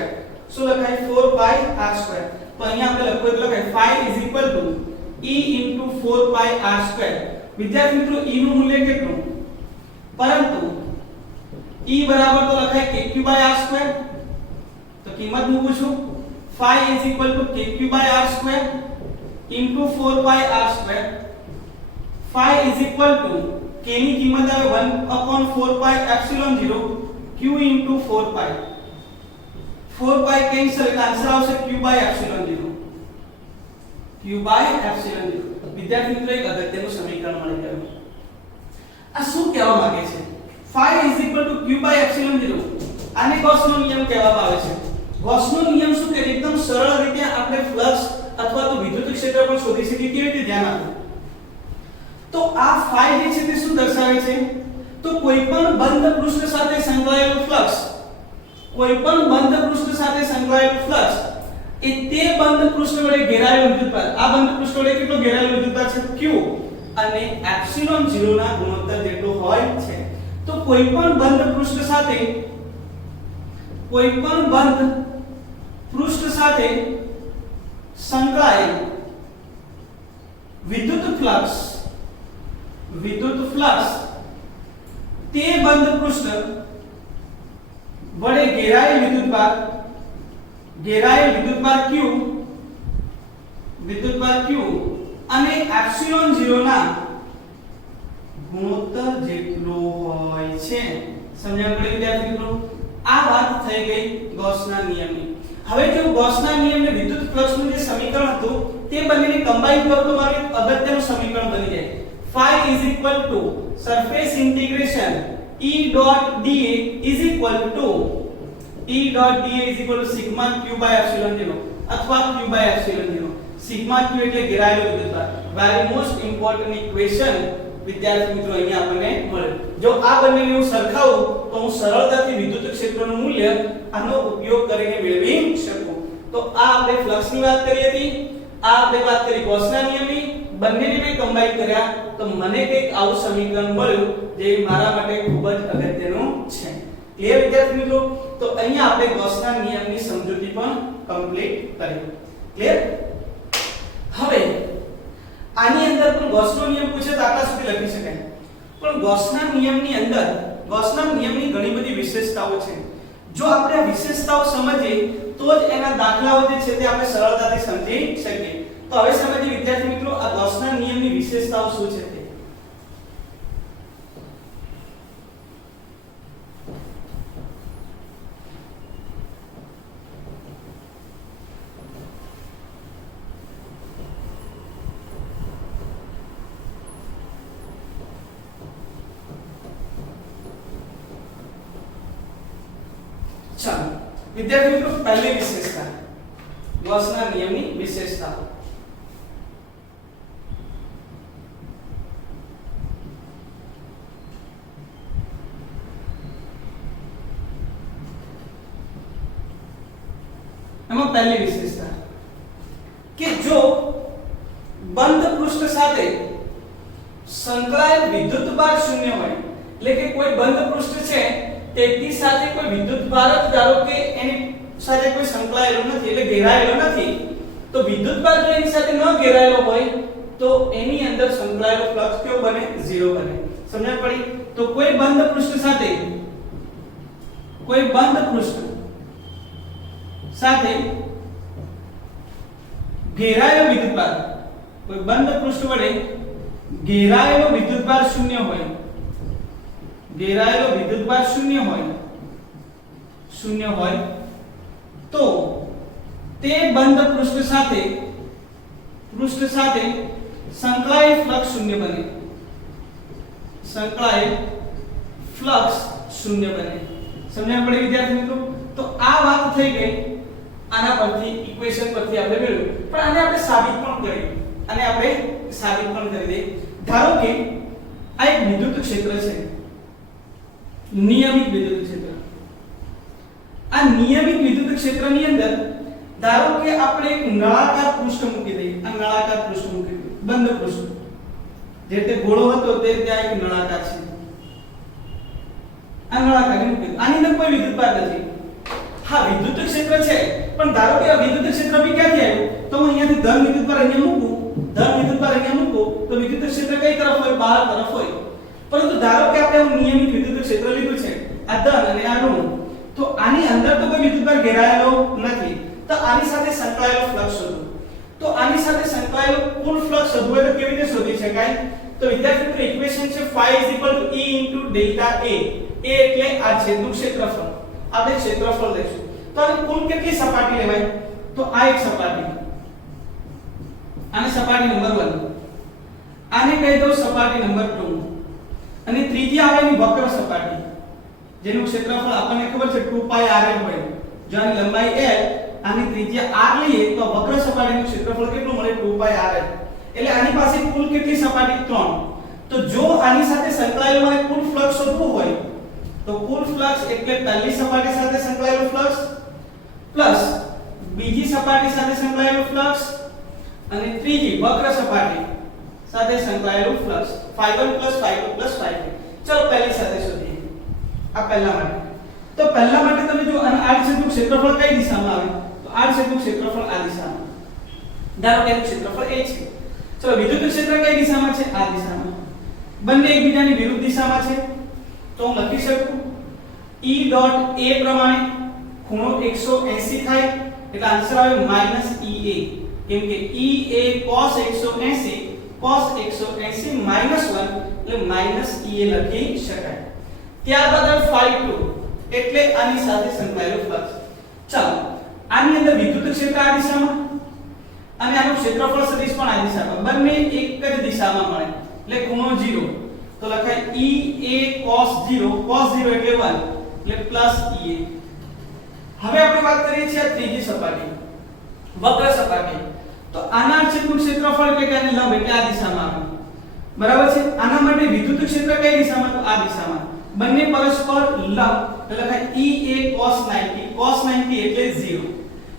શું લખાય? 4πr². તો અહીંયા આપણે લખવું એટલે લખાય phi E 4πr². વિદ્યાર્થી મિત્રો E નું મૂલ્ય કેટલું? પરંતુ E બરાબર તો લખાય kq/r². તો કિંમત મૂકું છું phi kq/r² into 4πr². phi k ની કિંમત આવે 1/4π0 q into 4π. 4π કેન્સલ એટલે આન્સર આવશે q/0. વિદ્યાર્થી મિત્રો એક અગત્યનું સમીકરણ મળી ગયું. આ શું કહેવા માંગે છે? phi q/0. આને ગૌસનો નિયમ કહેવામાં આવે છે. ગૌસનો નિયમ શું કે એકદમ સરળ રીતે આપણે ફ્લક્સ અથવા તો વિદ્યુત ક્ષેત્ર પણ શોધી શકીએ. કેવી રીતે? ધ્યાન આપો. તો આ phi જે છે તે શું દર્શાવે છે? તો કોઈપણ બંધ પૃષ્ઠ સાથે સંકળાયેલું ફ્લક્સ એ તે બંધ પૃષ્ઠ વડે ઘેરાયેલો વિદ્યુતભાર, આ બંધ પૃષ્ઠ વડે કેટલો ઘેરાયેલો વિદ્યુતભાર છે q અને એપ્સિલોન 0 ના ગુણોત્તર જેટલો હોય છે. તો કોઈ પણ બંધ પૃષ્ઠ સાથે સંકળાયેલ વિદ્યુત ફ્લક્સ તે બંધ પૃષ્ઠ વડે ઘેરાયેલ વિદ્યુતભાર q અને એપ્સિલોન 0 ના ગુણોત્તર જેટલો હોય છે. સમજણ પડી વિદ્યાર્થી મિત્રો? આ વાત થઈ ગઈ ગૌસના નિયમની. હવે જો ગૌસના નિયમને વિદ્યુત ફ્લક્સનું જે સમીકરણ હતું તે બંનેને કમ્બાઈન કરો તો મારું એક અગત્યનું સમીકરણ બની જાય. phi surface integration E dot dA is equal to sigma q by epsilon 0 અથવા q by epsilon 0. sigma q એટલે ઘેરાયેલો વિદ્યુતભાર. વેરી મોસ્ટ ઇમ્પોર્ટન્ટ ઇક્વેશન વિદ્યાર્થી મિત્રો અહીંયા આપણને મળે. જો આ બંનેને હું સરખાવું તો હું સરળતાથી વિદ્યુત ક્ષેત્રનું મૂલ્ય આનો ઉપયોગ કરીને મેળવી શકું. તો આ આપણે ફ્લક્સની વાત કરી હતી, આ આપણે વાત કરી ગૌસના નિયમની, બંનેને મેં કમ્બાઈન કર્યા તો મને કંઈક આવું સમીકરણ મળ્યું જે મારા માટે ખૂબ જ અગત્યનું છે. ક્લિયર વિદ્યાર્થી મિત્રો? તો અહીંયા આપણે ગૌસના નિયમની સમજૂતી પણ કમ્પ્લીટ કરી. ક્લિયર? હવે આની અંદર પણ ગૌસનો નિયમ પૂછે તો આટલા સુધી લખી શકાય. પણ ગૌસના નિયમની અંદર ગૌસના નિયમની ઘણી બધી વિશેષતાઓ છે. જો આપણે આ વિશેષતાઓ સમજીએ તો જ એના દાખલાઓ જે છે તે આપણે સરળતાથી સમજી શકીએ. તો હવે સમજીએ વિદ્યાર્થી મિત્રો આ ગૌસના નિયમની વિશેષતાઓ શું છે તે. ચાલો વિદ્યાર્થી મિત્રો પહેલી વિશેષતા ગૌસના નિયમની વિશેષતા. એમાં પહેલી વિશેષતા કે જો બંધ પૃષ્ઠ સાથે સંકળાયેલ વિદ્યુતભાર શૂન્ય હોય, એટલે કે કોઈ બંધ પૃષ્ઠ છે તેની સાથે કોઈ વિદ્યુતભાર જ ધારો કે એની સાથે કોઈ સંકળાયેલો નથી એટલે ઘેરાયેલો નથી, તો વિદ્યુતભાર જો એની સાથે ન ઘેરાયેલો હોય તો એની અંદર સંકળાયેલો ફ્લક્સ કેવો બને? 0 બને. સમજણ પડી? તો કોઈ બંધ પૃષ્ઠ સાથે ઘેરાયેલો વિદ્યુતભાર, કોઈ બંધ પૃષ્ઠ વડે ઘેરાયેલો વિદ્યુતભાર શૂન્ય હોય, તો તે બંધ પૃષ્ઠ સાથે સંકળાયેલ ફ્લક્સ શૂન્ય બને. સમજણ પડી વિદ્યાર્થી મિત્રો? તો આ વાત થઈ ગઈ આના પરથી, ઇક્વેશન પરથી આપણે મેળવ્યું. પણ આને આપણે સાબિત પણ કરી દઈએ. ધારો કે આ એક વિદ્યુત ક્ષેત્ર છે, નિયમિત વિદ્યુત ક્ષેત્ર. આ નિયમિત વિદ્યુત ક્ષેત્રની અંદર ધારો કે આપણે એક નળાકાર પૃષ્ઠ મૂકી દઈએ. આ નળાકાર પૃષ્ઠ મૂકી દઈએ, બંધ પૃષ્ઠ. જે તે ગોળો હતો તે ત્યાં એક નળાકાર છે. આ નળાકાર મૂકી દઈએ. આની અંદર કોઈ વિદ્યુતભાર નથી. હા વિદ્યુત ક્ષેત્ર છે, પણ ધારો કે આ વિદ્યુત ક્ષેત્ર બી ક્યાંથી આવ્યું? તો હું અહીંયાથી ધન વિદ્યુતભાર અહીંયા મૂકું, તો વિદ્યુત ક્ષેત્ર કઈ તરફ હોય? બહાર તરફ હોય. પરંતુ ધારો કે આપણે નિયમિત વિદ્યુત ક્ષેત્ર લીધું છે, આ ધન અને આ ઋણ, તો આની અંદર તો કોઈ વિદ્યુતભાર ઘેરાયેલો નથી. તો આની સાથે સંકળાયેલો ફ્લક્સ શોધો. તો આની સાથે સંકળાયેલો કુલ ફ્લક્સ શોધવું હોય તો કેવી રીતે શોધી શકાય? તો વિદ્યાર્થી મિત્રો ઇક્વેશન છે phi = E * delta A. A એટલે આ છેદનું ક્ષેત્રફળ. આપણે ક્ષેત્રફળ લઈશું. તો આની કુલ કેટલી સપાટી લેવાય? તો આ એક સપાટી, આને સપાટી નંબર 1, આને કહી દો સપાટી નંબર 2, અને ત્રીજી આવે ની વક્ર સપાટી જેનું ક્ષેત્રફળ આપણને ખબર છે 2 pi rl હોય. જો આની લંબાઈ l, આની ત્રિજ્યા r લઈએ તો વક્ર સપાટીનું ક્ષેત્રફળ કેટલું મળે? 2 pi rl. એટલે આની પાસે કુલ કેટલી સપાટી? 3. તો જો આની સાથે સંકળાયેલો મારે કુલ ફ્લક્સ શોધવું હોય તો કુલ ફ્લક્સ એટલે પહેલી સપાટી સાથે સંકળાયેલો ફ્લક્સ પ્લસ બીજી સપાટી સાથે સંકળાયેલું ફ્લક્સ અને ત્રીજી વક્ર સપાટી સાથે સંકળાયેલું ફ્લક્સ phi1 phi2 phi3. ચલો પહેલી સાથે શોધીએ. આ પહેલા માટે તો પહેલા માટે તમે જો આડછેદનું ક્ષેત્રફળ કઈ દિશામાં આવે તો આડછેદનું ક્ષેત્રફળ આ દિશામાં. ધારો કે ક્ષેત્રફળ a છે. ચલો વિદ્યુત ક્ષેત્ર કઈ દિશામાં છે આ દિશામાં. બંને એકબીજાની વિરુદ્ધ દિશામાં છે તો હું લખી શકું E ડોટ a પ્રમાણે ખૂણો 180 થાય એટલે આન્સર આવે -EA કેમ કે EA cos 180 cos 180 -1 એટલે -EA લખી શકાય. ત્યારબાદ આવે phi2 એટલે આની સાથે સંકળાયેલું ફ્લક્સ. ચાલો આની અંદર વિદ્યુત ક્ષેત્ર આ દિશામાં અને આનું ક્ષેત્રફળ સદિશ પણ આ દિશામાં બંને એક જ દિશામાં મળે એટલે ખૂણો 0 તો લખાય EA cos 0 એટલે 1 એટલે +EA. હવે આપણે વાત કરીએ છીએ આ ત્રીજી સપાટી વક્ર સપાટી. તો આના છેદનું ક્ષેત્રફળ એટલે કે આને લંબ એટલે આ દિશામાં આવે બરાબર છે. આના માટે વિદ્યુત ક્ષેત્ર કઈ દિશામાં તો આ દિશામાં બંને પરસ્પર લંબ એટલે લખાય EA cos 90 એટલે 0.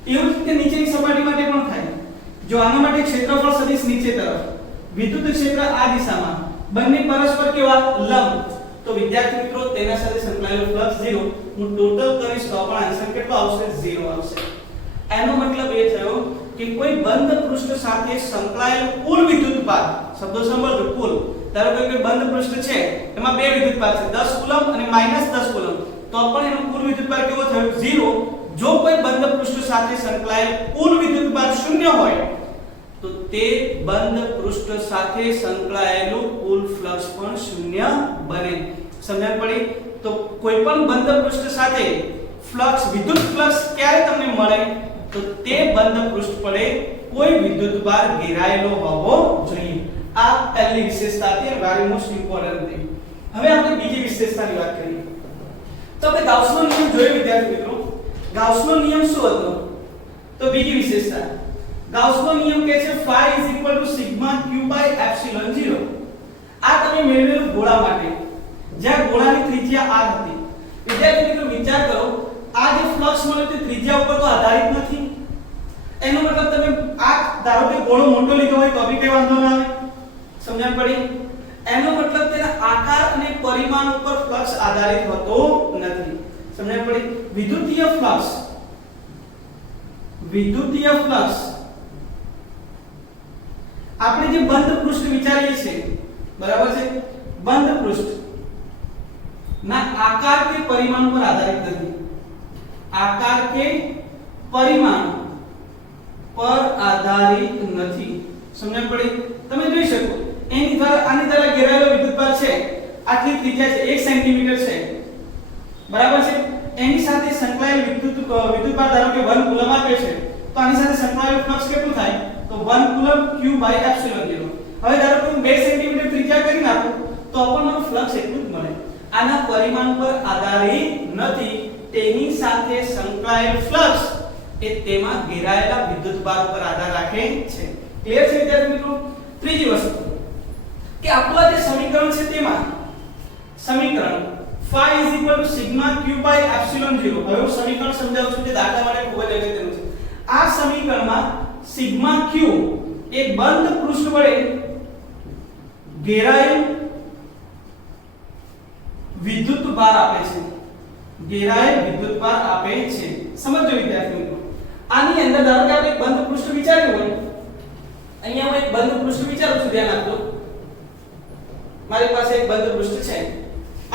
એવું જ રીતે નીચેની સપાટી માટે પણ થાય. જો આના માટે ક્ષેત્રફળ સદિશ નીચે તરફ વિદ્યુત ક્ષેત્ર આ દિશામાં બંને પરસ્પર કેવા લંબ તો વિદ્યાર્થી મિત્રો તેના સાથે સંકળાયેલો ફ્લક્સ 0. હું ટોટલ કરીશ તો પણ આન્સર કેટલો આવશે 0 આવશે. એનો મતલબ એ થયો કે કોઈ બંધ પૃષ્ઠ સાથે સંકળાયેલ કુલ વિદ્યુતભાર શબ્દો સાંભળજો કુલ ધારો કે કોઈ બંધ પૃષ્ઠ છે એમાં બે વિદ્યુતભાર છે 10 કુલમ અને -10 કુલમ તો પણ એનો કુલ વિદ્યુતભાર કેવો થયો 0. જો કોઈ બંધ પૃષ્ઠ સાથે સંકળાયેલ કુલ વિદ્યુતભાર 0 હોય તો તે બંધ પૃષ્ઠ સાથે સંકળાયેલું કુલ ફ્લક્સ પણ 0 બને. સમજણ પડી? તો કોઈ પણ બંધ પૃષ્ઠ સાથે ફ્લક્સ વિદ્યુત ફ્લક્સ ક્યારે તમને મળે તો તે બંધ પૃષ્ઠ પર કોઈ વિદ્યુતભાર ઘેરાયેલો હોવો જોઈએ. આ પહેલી વિશેષતા હતી અને વેરી મોસ્ટ ઇમ્પોર્ટન્ટ હતી. હવે આપણે બીજી વિશેષતાની વાત કરીએ. તો આપણે ગાઉસનો નિયમ જોયો વિદ્યાર્થી મિત્રો. ગાઉસનો નિયમ શું હતો? તો બીજી વિશેષતા ગાઉસનો નિયમ કહે છે phi q/epsilon 0. આ તમે મેળવેલું ગોળા માટે જ્યાં ગોળાની ત્રિજ્યા r હતી. વિદ્યાર્થી મિત્રો વિચાર કરો આ જે ફ્લક્સ મળે તે ત્રિજ્યા ઉપર તો આધારિત નથી. એનો મતલબ તમે આ ધારો કે ગોળો મોટો લીધો હોય તો બી કઈ વાંધો ના આવે. સમજણ પડી? એનો મતલબ તેના આકાર અને પરિમાણ ઉપર ફ્લક્સ આધારિત હોતો નથી. સમજણ પડી? વિદ્યુતીય ફ્લક્સ આપણે જે બંધ પૃષ્ઠ વિચારીએ છીએ બરાબર છે બંધ પૃષ્ઠ ના આકાર કે પરિમાણ પર આધારિત નથી. આકાર કે પરિમાણ પર આધારિત નથી. સમજણ પડી? તમે જોઈ શકો એની દ્વારા આની દ્વારા ઘેરાયેલો વિદ્યુતભાર છે આટલી ત્રિજ્યા છે 1 સેન્ટીમીટર છે બરાબર છે. એની સાથે સંકળાયેલ વિદ્યુતભાર ધારો કે 1 કુલમ આપે છે તો આની સાથે સંકળાયેલું ફ્લક્સ કેટલું થાય તો 1 કુલમ q/epsilon 0. હવે ધારો કે હું 2 સેન્ટીમીટર ત્રિજ્યા કરી નાખું તો પણ મને ફ્લક્સ એટલું જ મળે. આના પરિમાણ પર આધારિત નથી. તેની સાથે સંકળાયેલ ફ્લક્સ એ તેમાં ઘેરાયેલા વિદ્યુતભાર પર આધાર રાખે છે. ક્લિયર છે વિદ્યાર્થી મિત્રો? ત્રીજી વસ્તુ કે આપણું આ જે સમીકરણ છે તેમાં સમીકરણ phi q/epsilon 0. હવે હું સમીકરણ સમજાવું છું જે દાખલા માટે ખૂબ જ અગત્યનું છે. આ સમીકરણમાં સિગ્મા q એ બંધ પૃષ્ઠ વડે ઘેરાયેલ વિદ્યુતભાર આપે છે. ઘેરાયેલ વિદ્યુતભાર આપે છે. સમજો વિદ્યાર્થી મિત્રો. આની અંદર ધારો કે આપણે એક બંધ પૃષ્ઠ વિચાર્યું હોય અહીંયા હું એક બંધ પૃષ્ઠ વિચારું છું ધ્યાન આપજો. મારી પાસે એક બંધ પૃષ્ઠ છે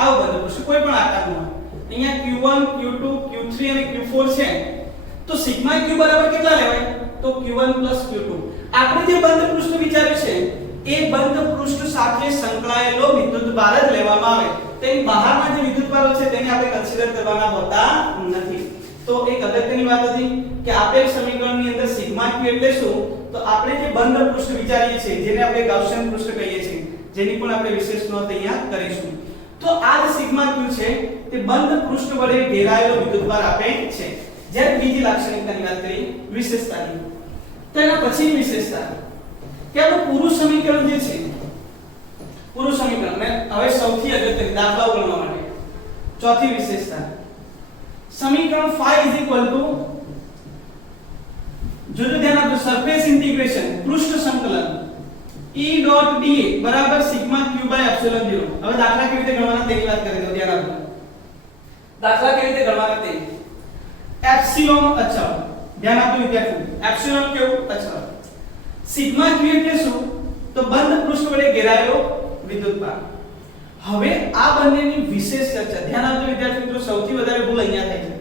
આવું બંધ પૃષ્ઠ કોઈ પણ આકારનું અહીંયા q1 q2 q3 અને q4 છે તો સિગ્મા q બરાબર કેટલા લેવાય તો q1 q2. આપણે જે બંધ પૃષ્ઠ વિચાર્યું છે એ બંધ પૃષ્ઠ સાથે સંકળાયેલો વિદ્યુતભાર જ લેવામાં આવે. તેની બહારના જે વિદ્યુતભારો છે તેને આપણે કન્સિડર કરવાના હોતા નથી. તો એક અગત્યની વાત હતી કે આપેલ સમીકરણની અંદર સિગ્મા q એટલે શું તો આપણે જે બંધ પૃષ્ઠ વિચારીએ છીએ જેને આપણે ગાઉસિયન પૃષ્ઠ કહીએ છીએ જેની પણ આપણે વિશેષ નોંધ અહીંયા કરીશું. તો આ જે સિગ્મા q છે તે બંધ પૃષ્ઠ વડે ઘેરાયેલો વિદ્યુતભાર આપે છે. જ્યારે બીજી લાક્ષણિકતાની વાત કરી વિશેષતાની તો એના પછીની વિશેષતા કે આપણું પૂરું સમીકરણ જે છે પૂરું સમીકરણ ને હવે સૌથી અગત્યની દાખલાઓ ગણવા માટે ચોથી વિશેષતા સમીકરણ phi જો ધ્યાન આપજો સરફેસ ઇન્ટિગ્રેશન પૃષ્ઠ સંકલન E ડોટ dA બરાબર સિગ્મા q બાય એપ્સિલોન 0. હવે દાખલા કેવી રીતે ગણવાના તેની વાત કરી દો. ધ્યાન આપજો. દાખલા કેવી રીતે ગણવાના તે એપ્સિલોન અચળ. ધ્યાન આપજો વિદ્યાર્થીઓ. એપ્સિલોન કેવું અચળ. સિગ્મા q એટલે શું? તો બંધ પૃષ્ઠ વડે ઘેરાયેલો વિદ્યુતભાર. હવે આ બંનેની વિશેષ ચર્ચા. ધ્યાન આપજો વિદ્યાર્થી મિત્રો, સૌથી વધારે ભૂલ અહીંયા થાય છે.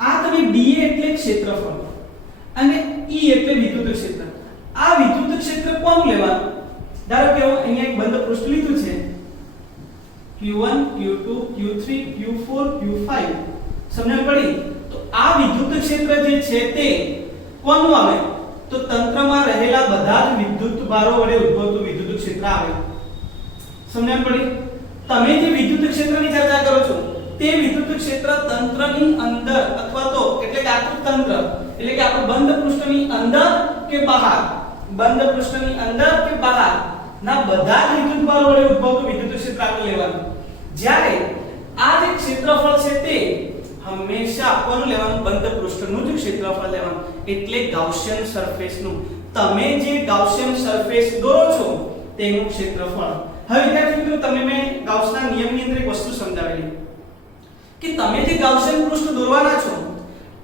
આ તમે dA એટલે ક્ષેત્રફળ અને E એટલે વિદ્યુત ક્ષેત્ર. આ વિદ્યુત ક્ષેત્ર કોનું લેવાનું? ધારો કે અહીંયા એક બંધ પૃષ્ઠ લીધું છે Q1 Q2 Q3 Q4 Q5. સમજણ પડી? તો આ વિદ્યુત ક્ષેત્ર જે છે તે કોનું આવે? તો તંત્રમાં રહેલા બધા જ વિદ્યુત ભારો વડે ઉદ્ભવતું વિદ્યુત ક્ષેત્ર આવે. સમજણ પડી? તમે જે વિદ્યુત ક્ષેત્રની ચર્ચા કરો છો તે વિદ્યુત ક્ષેત્ર તંત્રની અંદર અથવા તો એટલે કે આખું તંત્ર એટલે કે આપણું બંધ પૃષ્ઠની અંદર કે બહાર, બંધ પૃષ્ઠની અંદર કે બહાર ના બધા જ વિદ્યુત ભારો વડે ઉદ્ભવતું વિદ્યુત ક્ષેત્ર આપણે લેવાનું. જ્યારે આ જે ક્ષેત્રફળ છે તે હંમેશા કોનું લેવાનું? બંધ પૃષ્ઠનું જ ક્ષેત્રફળ લેવાનું. એટલે ગાઉસિયન સરફેસનું. તમે જે ગાઉસિયન સરફેસ દોરો છો તેનું ક્ષેત્રફળ. હવે વિદ્યાર્થી મિત્રો, તમને મેં ગાઉસના નિયમની અંદર એક વસ્તુ સમજાવેલી કે તમે જે ગાઉસિયન પૃષ્ઠ દોરવાના છો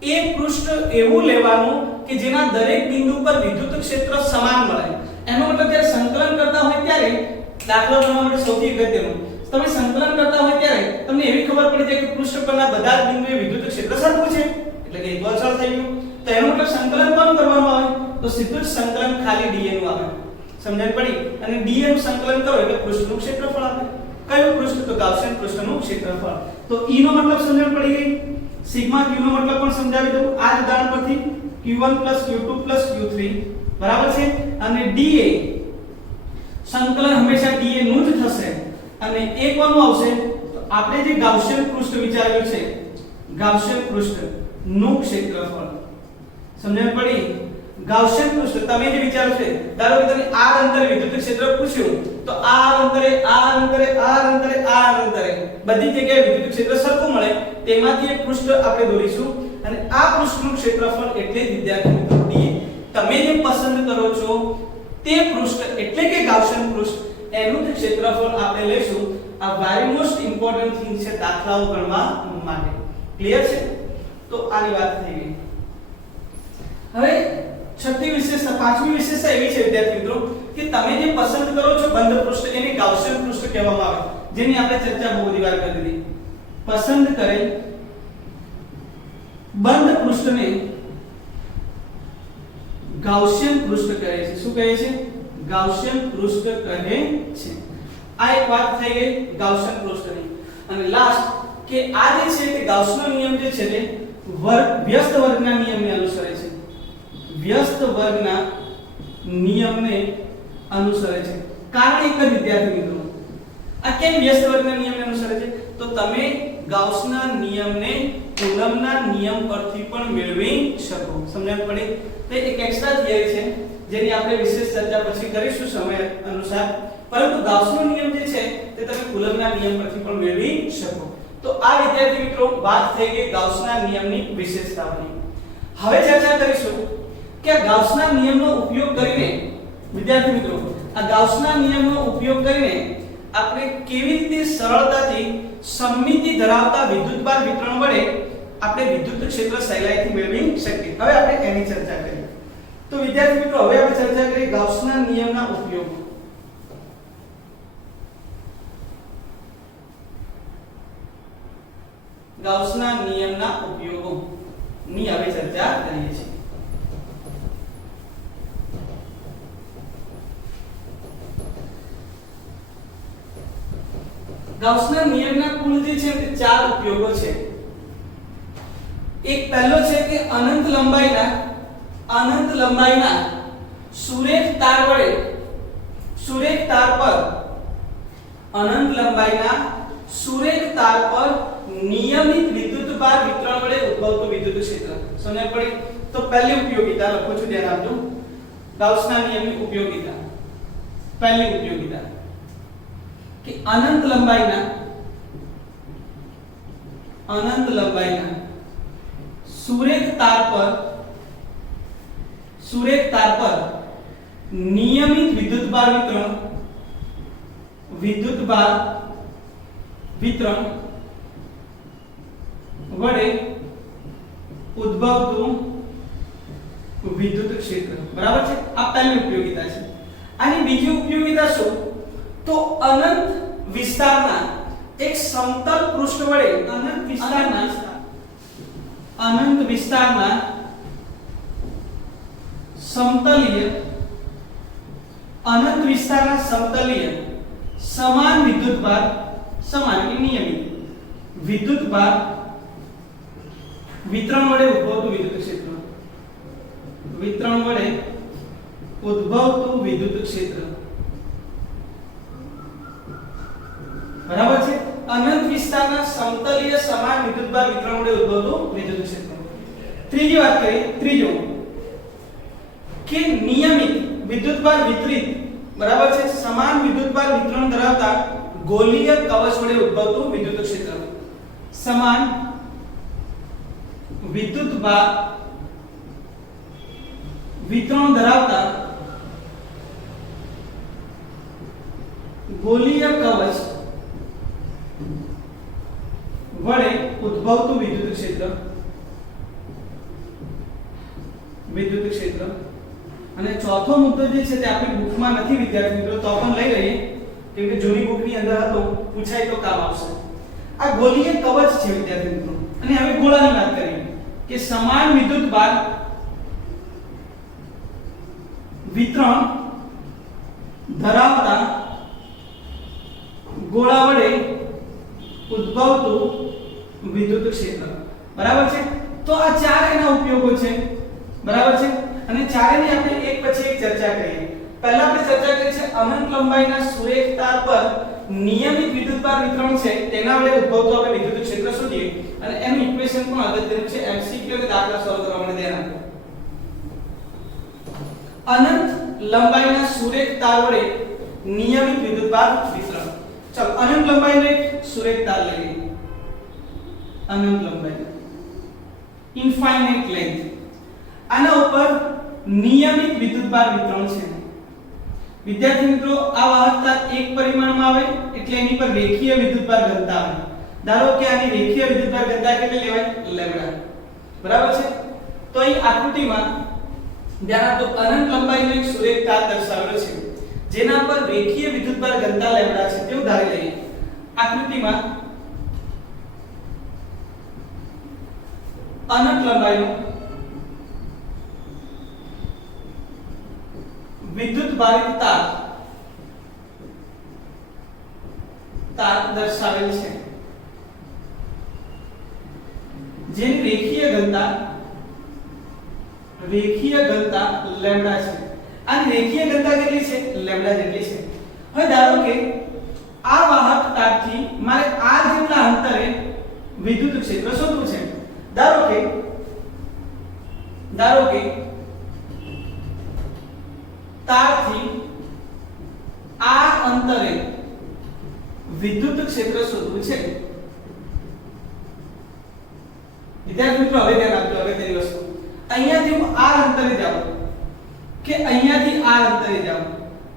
એ પૃષ્ઠ એવું લેવાનું કે જેના દરેક બિંદુ પર વિદ્યુત ક્ષેત્ર સમાન મળે. એનો મતલબ જ્યારે સંકલન કરતા હોય ત્યારે, દાખલા ગણવા માટે સૌથી અગત્યનું, તમે સંકલન કરતા હોય ત્યારે તમને એવી ખબર પડી જાય કે પૃષ્ઠ પરના બધા જ બિંદુએ વિદ્યુત ક્ષેત્ર સરખું છે, એટલે કે એક અચળ થઈ ગયું. તો એનો મતલબ સંકલન કોનું કરવાનું આવે? તો સીધું જ સંકલન ખાલી dA નું આવે. સમજણ પડી? અને dA નું સંકલન કરો એટલે પૃષ્ઠનું ક્ષેત્રફળ આવે. કયું પૃષ્ઠ? તો ગાઉસિયન પૃષ્ઠનું ક્ષેત્રફળ. તો E નો મતલબ સમજણ પડી ગઈ. સિગ્મા q નો મતલબ પણ સમજાવી દઉં આ જ ઉદાહરણ પરથી. q1 q2 q3 બરાબર છે. અને dA સંકલન હંમેશા dA નું જ થશે. અને એ કોનું આવશે? તો આપણે જે ગાઉસિયન પૃષ્ઠ વિચાર્યું છે, ગાઉસિયન પૃષ્ઠ નું ક્ષેત્રફળ. સમજણ પડી? ગાઉસિયન પૃષ્ઠ તમે જે વિચારો છે, ધારો કે તમે r અંતરે વિદ્યુત ક્ષેત્ર પૂછ્યું તો r અંતરે બધી જગ્યાએ વિદ્યુત ક્ષેત્ર સરખું મળે તેમાંથી એક પૃષ્ઠ આપણે દોરીશું અને આ પૃષ્ઠનું ક્ષેત્રફળ એટલે વિદ્યાર્થી મિત્રો dA. તમે જે પસંદ કરો છો તે પૃષ્ઠ એટલે કે ગાઉસિયન પૃષ્ઠ એનું જ ક્ષેત્રફળ આપણે લેશું. આ વેરી મોસ્ટ ઇમ્પોર્ટન્ટ થિંગ છે દાખલાઓ ગણવા માટે. ક્લિયર છે? તો આની વાત થઈ ગઈ. હવે છઠ્ઠી વિશેષતા, પાંચમી વિશેષતા એવી છે વિદ્યાર્થી મિત્રો કે તમે જે પસંદ કરો છો બંધ પૃષ્ઠ એને ગાઉસિયન પૃષ્ઠ કહેવામાં આવે, જેની આપણે ચર્ચા બહુ બધી વાર કરી દીધી. પસંદ કરેલ બંધ પૃષ્ઠને ગાઉસિયન પૃષ્ઠ કહે છે. શું કહે છે? ગાઉસિયન પૃષ્ઠ કહે છે. આ એક વાત થઈ ગઈ ગાઉસિયન પૃષ્ઠની. અને લાસ્ટ કે આ જે છે તે ગાઉસનો નિયમ જે છે તે વ્યસ્ત વર્ગના નિયમને અનુસરે છે. વ્યસ્ત વર્ગના નિયમને અનુસરે છે. કારણ એક જ વિદ્યાર્થી મિત્રો, આ કેમ વ્યસ્ત વર્ગના નિયમને અનુસરે છે? તો તમે ગાઉસના નિયમને કુલમ્બના નિયમ પરથી પણ મેળવી શકો. સમજણ પડી? તે એક એક્સ્ટ્રા થિયરી છે જેની આપણે વિશેષ ચર્ચા પછી કરીશું સમય અનુસાર. પરંતુ ગાઉસનો નિયમ જે છે તે તમે કુલમ્બના નિયમ પરથી પણ મેળવી શકો. તો આ વિદ્યાર્થી મિત્રો વાત થઈ ગઈ ગાઉસના નિયમની વિશેષતાઓની. હવે ચર્ચા કરીશું કે ગાઉસના નિયમનો ઉપયોગ કરીને વિદ્યાર્થી મિત્રો, આ ગાઉસના નિયમનો ઉપયોગ કરીને આપણે કેવી રીતે સરળતાથી સમમિતિ ધરાવતા વિદ્યુતભાર વિતરણ વડે આપણે વિદ્યુત ક્ષેત્ર સહેલાઈથી મેળવી શકીએ. હવે આપણે એની ચર્ચા કરીએ. તો વિદ્યાર્થી મિત્રો, હવે આપણે ચર્ચા કરીએ ગાઉસના નિયમના ઉપયોગ. ગાઉસના નિયમના ઉપયોગો ની હવે ચર્ચા કરીએ છીએ. ગાઉસના નિયમના કુલ જે છે તે 4 ઉપયોગો છે. એક પહેલો છે કે અનંત લંબાઈના સુરેખ તાર પર અનંત લંબાઈના સુરેખ તાર પર નિયમિત વિદ્યુતભાર વિતરણ વડે ઉદ્ભવતું વિદ્યુત ક્ષેત્ર. સમજ પડી? તો પહેલી ઉપયોગિતા લખું છું, ધ્યાન આપજો. ગાઉસના નિયમની ઉપયોગિતા. પહેલી ઉપયોગિતા કે અનંત લંબાઈના સુરેખ તાર પર સુરેખ તાર પર નિયમિત વિદ્યુતભાર વિતરણ વડે ઉદ્ભવતું વિદ્યુત ક્ષેત્ર, બરાબર છે। આ પહેલી ઉપયોગિતા છે। આની બીજી ઉપયોગિતા શું? તો અનંત વિસ્તારના એક સમતલ પૃષ્ઠ વડે અનંત વિસ્તારના સમતલીય સમાન વિદ્યુતભાર, સમાન કે નિયમિત વિદ્યુતભાર વિતરણ વડે ઉદ્ભવતું વિદ્યુત ક્ષેત્ર, વિતરણ વડે ઉદ્ભવતું વિદ્યુત ક્ષેત્ર, બરાબર છે। અનંત વિસ્તારના સમતલીય સમાન વિદ્યુતભાર વિતરણ વડે ઉદ્ભવતું વિદ્યુત ક્ષેત્ર। ત્રીજી વાત કરીએ, ત્રીજો કે નિયમિત વિદ્યુતભાર વિતરિત, બરાબર છે, સમાન વિદ્યુતભાર વિતરણ ધરાવતા ગોલીય કવચ વડે ઉદ્ભવતું વિદ્યુત ક્ષેત્ર। સમાન વિદ્યુતભાર વિતરણ ધરાવતા ગોલીય કવચ વડે ઉદ્ભવતું વિદ્યુત ક્ષેત્ર। અને ચોથો મુદ્દો જે છે તે આપણી બુકમાં નથી વિદ્યાર્થી મિત્રો, તો પણ લઈ લઈએ કેમ કે જૂની બુકની અંદર હતો, પૂછાય તો કામ આવશે। આ ગોલીય કવચ છે વિદ્યાર્થી મિત્રો। અને હવે ગોળાની વાત કરીએ કે સમાન વિદ્યુતભાર વિતરણ ધરાવતા ગોળા વડે ઉદ્ભવતું વિદ્યુત ક્ષેત્ર, બરાબર છે। તો આ ચાર એના ઉપયોગો છે, બરાબર છે। અને ચારેની આપણે એક પછી એક ચર્ચા કરીએ। પહેલા આપણે ચર્ચા કરી છે અનંત લંબાઈના સુરેખ તાર પર નિયમિત વિદ્યુતભાર વિતરણ છે તેના વડે ઉદ્ભવતું આપણે વિદ્યુત ક્ષેત્ર શોધીએ, અને એનું ઇક્વેશન પણ અગત્યનું છે, એમસીક્યુ અને દાખલા સોલ્વ કરવા માટે ધ્યાન આપો। અનંત લંબાઈના સુરેખ તાર વડે નિયમિત વિદ્યુતભાર વિતરણ। ચલો અનંત લંબાઈનો એક સુરેખ તાર લઈએ, અનંત લંબાઈ, ઇન્ફાઇનાઇટ લેન્થ, આના ઉપર નિયમિત વિદ્યુતભાર વિતરણ છે। વિદ્યાર્થી મિત્રો આ વાહકતા એક પરિમાણમાં આવે એટલે એની પર રેખીય વિદ્યુતભાર ઘનતા આવે। ધારો કે આની રેખીય વિદ્યુતભાર ઘનતા કેટલી લેવાય? લેમ્ડા, બરાબર છે। તો અહીં આકૃતિમાં ધ્યાન આપો, અનંત લંબાઈનો એક સુરેખ તાર દર્શાવેલો છે જેના પર રેખીય વિદ્યુતભાર ઘનતા લેમ્ડા છે તેવું ધારી લઈએ। આકૃતિમાં અનંત લંબાઈનો વિદ્યુત ભારિત તાર દર્શાવેલ છે જેની રેખીય ઘનતા લેમ્ડા છે। આ રેખીય ઘનતા કેટલી છે? લેમ્ડા જેટલી છે। હવે ધારો કે આ વાહક તારથી મારે r જેટલા અંતરે વિદ્યુત ક્ષેત્ર શોધવું છે। ધારો કે તારથી r અંતરે વિદ્યુત ક્ષેત્ર શોધવું છે। વિદ્યાર્થી મિત્રો હવે ધ્યાન આપજો, હવે તેની વસ્તુ અહીંયાથી હું r અંતરે જાઉં કે અહીંયાથી r અંતરે જાઉં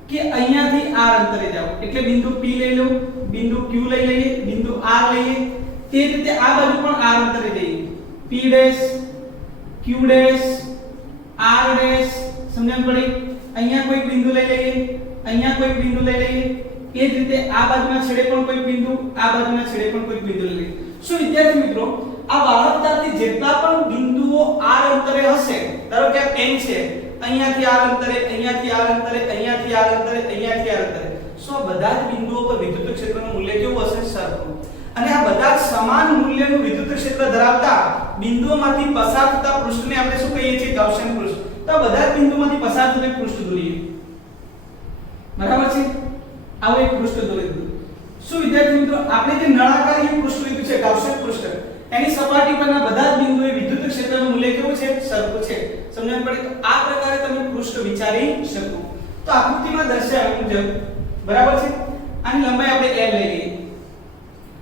કે અહીંયાથી r અંતરે જાઉં એટલે બિંદુ p લઈ લઉં, બિંદુ q લઈ લઈએ, બિંદુ r લઈએ, તે રીતે આ બાજુ પણ r અંતરે જઈએ, p dash q dash r dash, સમજણ પડી? અહીંયા કોઈ બિંદુ લઈ લઈએ, અહીંયા કોઈ બિંદુ લઈ લઈએ, એ જ રીતે આ બાજુના છેડે પણ કોઈ બિંદુ, આ બાજુના છેડે પણ કોઈ બિંદુ લઈ લઈએ। શું વિદ્યાર્થી મિત્રો આ વાહકતાથી જેટલા પણ બિંદુઓ r અંતરે હશે, ધારો કે આ પેન છે, અહીંયાથી r અંતરે, અહીંયાથી r અંતરે, અહીંયાથી r અંતરે, અહીંયાથી r અંતરે, સો બધા જ બિંદુઓ પર વિદ્યુત ક્ષેત્રનું મૂલ્ય કેવું હશે? સરખું। અને આ બધા જ સમાન મૂલ્યનું વિદ્યુત ક્ષેત્ર ધરાવતા બિંદુઓમાંથી પસાર થતા પૃષ્ઠને આપણે શું કહીએ છીએ? ગાઉસિયન પૃષ્ઠ। તો બધા જ બિંદુઓમાંથી પસાર થતું એક પૃષ્ઠ દોરીએ, બરાબર છે? આવું એક પૃષ્ઠ દોરી દીધું। શું વિદ્યાર્થી મિત્રો આપણે જે નળાકારી પૃષ્ઠ લીધું છે, ગાઉસિયન પૃષ્ઠ, એની સપાટી પરના બધા જ બિંદુએ વિદ્યુત ક્ષેત્રનું મૂલ્ય કેવું છે? સરખું છે। સમજણ પડી? તો આ પ્રકારે તમે પૃષ્ઠ વિચારી શકો। તો આકૃતિમાં દર્શાવ્યા મુજબ, બરાબર છે, આની લંબાઈ આપણે l લઈ લઈએ,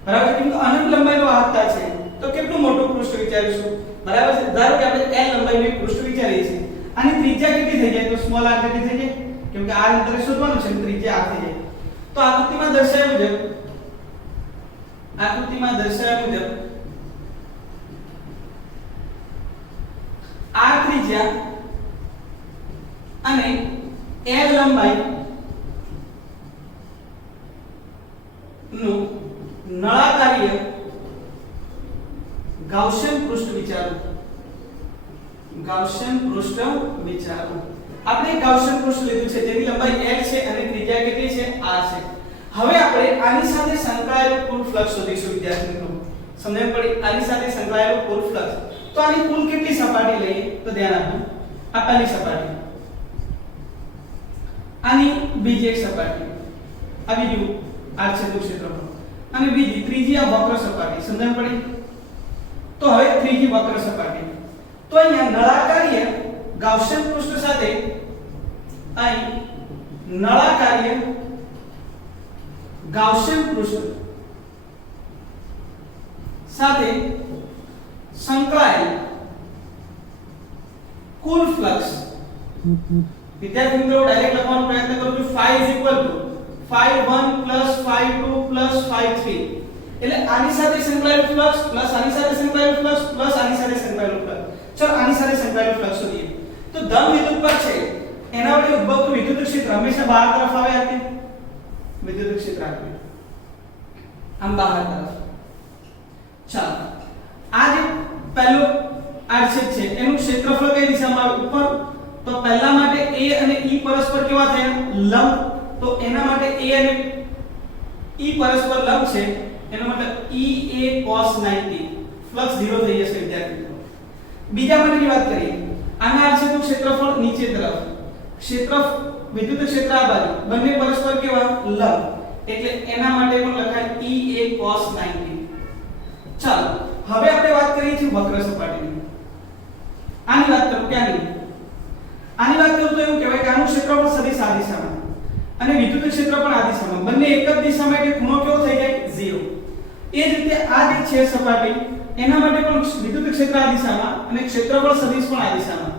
બરાબર? કેમ કે અનંત લંબાઈનો વાહકતા છે તો કેટલું મોટું પૃષ્ઠ વિચારીશું, બરાબર છે? ધારો કે આપણે l લંબાઈનું એક પૃષ્ઠ વિચારીએ છીએ, આની ત્રિજ્યા કેટલી થઈ જાય? તો સ્મોલ r કેટલી થઈ જાય? કેમ કે r અંતરે શોધવાનું છે, ત્રિજ્યા r થઈ જાય. તો આકૃતિમાં દર્શાવ્યા મુજબ r ત્રિજ્યા અને l લંબાઈ નું નળાકારીય ગાઉસિયન પૃષ્ઠ વિચારો. આપણે ગાઉસિયન પૃષ્ઠ લીધું છે જેની લંબાઈ l છે અને ત્રિજ્યા કેટલી છે? r છે. હવે આપણે આની સાથે સંકળાયેલું કુલ ફ્લક્સ શોધીશું વિદ્યાર્થી મિત્રો. સમજણ પડી? આની સાથે સંકળાયેલું કુલ ફ્લક્સ. તો આની કુલ કેટલી સપાટી લઈએ? તો ધ્યાન આપો. આ પહેલી સપાટી, આની બીજી એક સપાટી, આ બીજું આડછેદનું ક્ષેત્રફળ, અને બીજી ત્રીજી આ વક્ર સપાટી. સમજણ પડી? તો હવે ત્રીજી વક્ર સપાટી. તો અહીંયા નળાકારીય ગાઉસિયન પૃષ્ઠ સાથે અહીં નળાકારીય ગાઉસિયન પૃષ્ઠ સાથે સંકળાયેલ કુલ ફ્લક્સ. વિદ્યાર્થી મિત્રો ડાયરેક્ટ લખવાનો પ્રયત્ન કરું છું. phi phi1 phi2 phi3 એટલે આની સાથે સંકળાયેલું ફ્લક્સ પ્લસ આની સાથે સંકળાયેલું ફ્લક્સ પ્લસ આની સાથે સંકળાયેલું ફ્લક્સ. ચલો આની સાથે સંકળાયેલું ફ્લક્સ શોધીએ. તો ધન વિદ્યુત પર છે એના વડે ઉદ્ભવતું વિદ્યુત ક્ષેત્ર હંમેશા બહાર તરફ આવે. આ વિદ્યુત ક્ષેત્ર આપ્યું આમ બહાર તરફ. ચાલો આ જે પહેલો આડછેદ છે એનું ક્ષેત્રફળ કઈ દિશામાં આવે? ઉપર. તો પહેલા માટે a અને e પરસ્પર કેવા થયા? લંબ. તો એના માટે a અને e પરસ્પર લંબ છે, એનો મતલબ ea cos 90 ફ્લક્સ 0 થઈ જશે વિદ્યાર્થી મિત્રો. બીજા માટેની વાત કરીએ. આના આડછેદનું ક્ષેત્રફળ નીચે તરફ, વિદ્યુત ક્ષેત્ર આ બાજુ, બંને પરસ્પર કેવા? લંબ. એટલે એના માટે પણ લખાય ea cos 90. ચાલો હવે આપણે વાત કરીએ છીએ વક્ર સપાટીની. આની વાત કરું કે આની વાત કરું તો એવું કહેવાય કે આનું ક્ષેત્રફળ સદિશ આ દિશામાં અને વિદ્યુત ક્ષેત્ર પણ આ દિશામાં, બંને એક જ દિશામાં એટલે ખૂણો કેવો થઈ જાય? 0. એ જ રીતે આ જે છે સપાટી એના માટે પણ વિદ્યુત ક્ષેત્ર આ દિશામાં અને ક્ષેત્રફળ સદિશ પણ આ દિશામાં,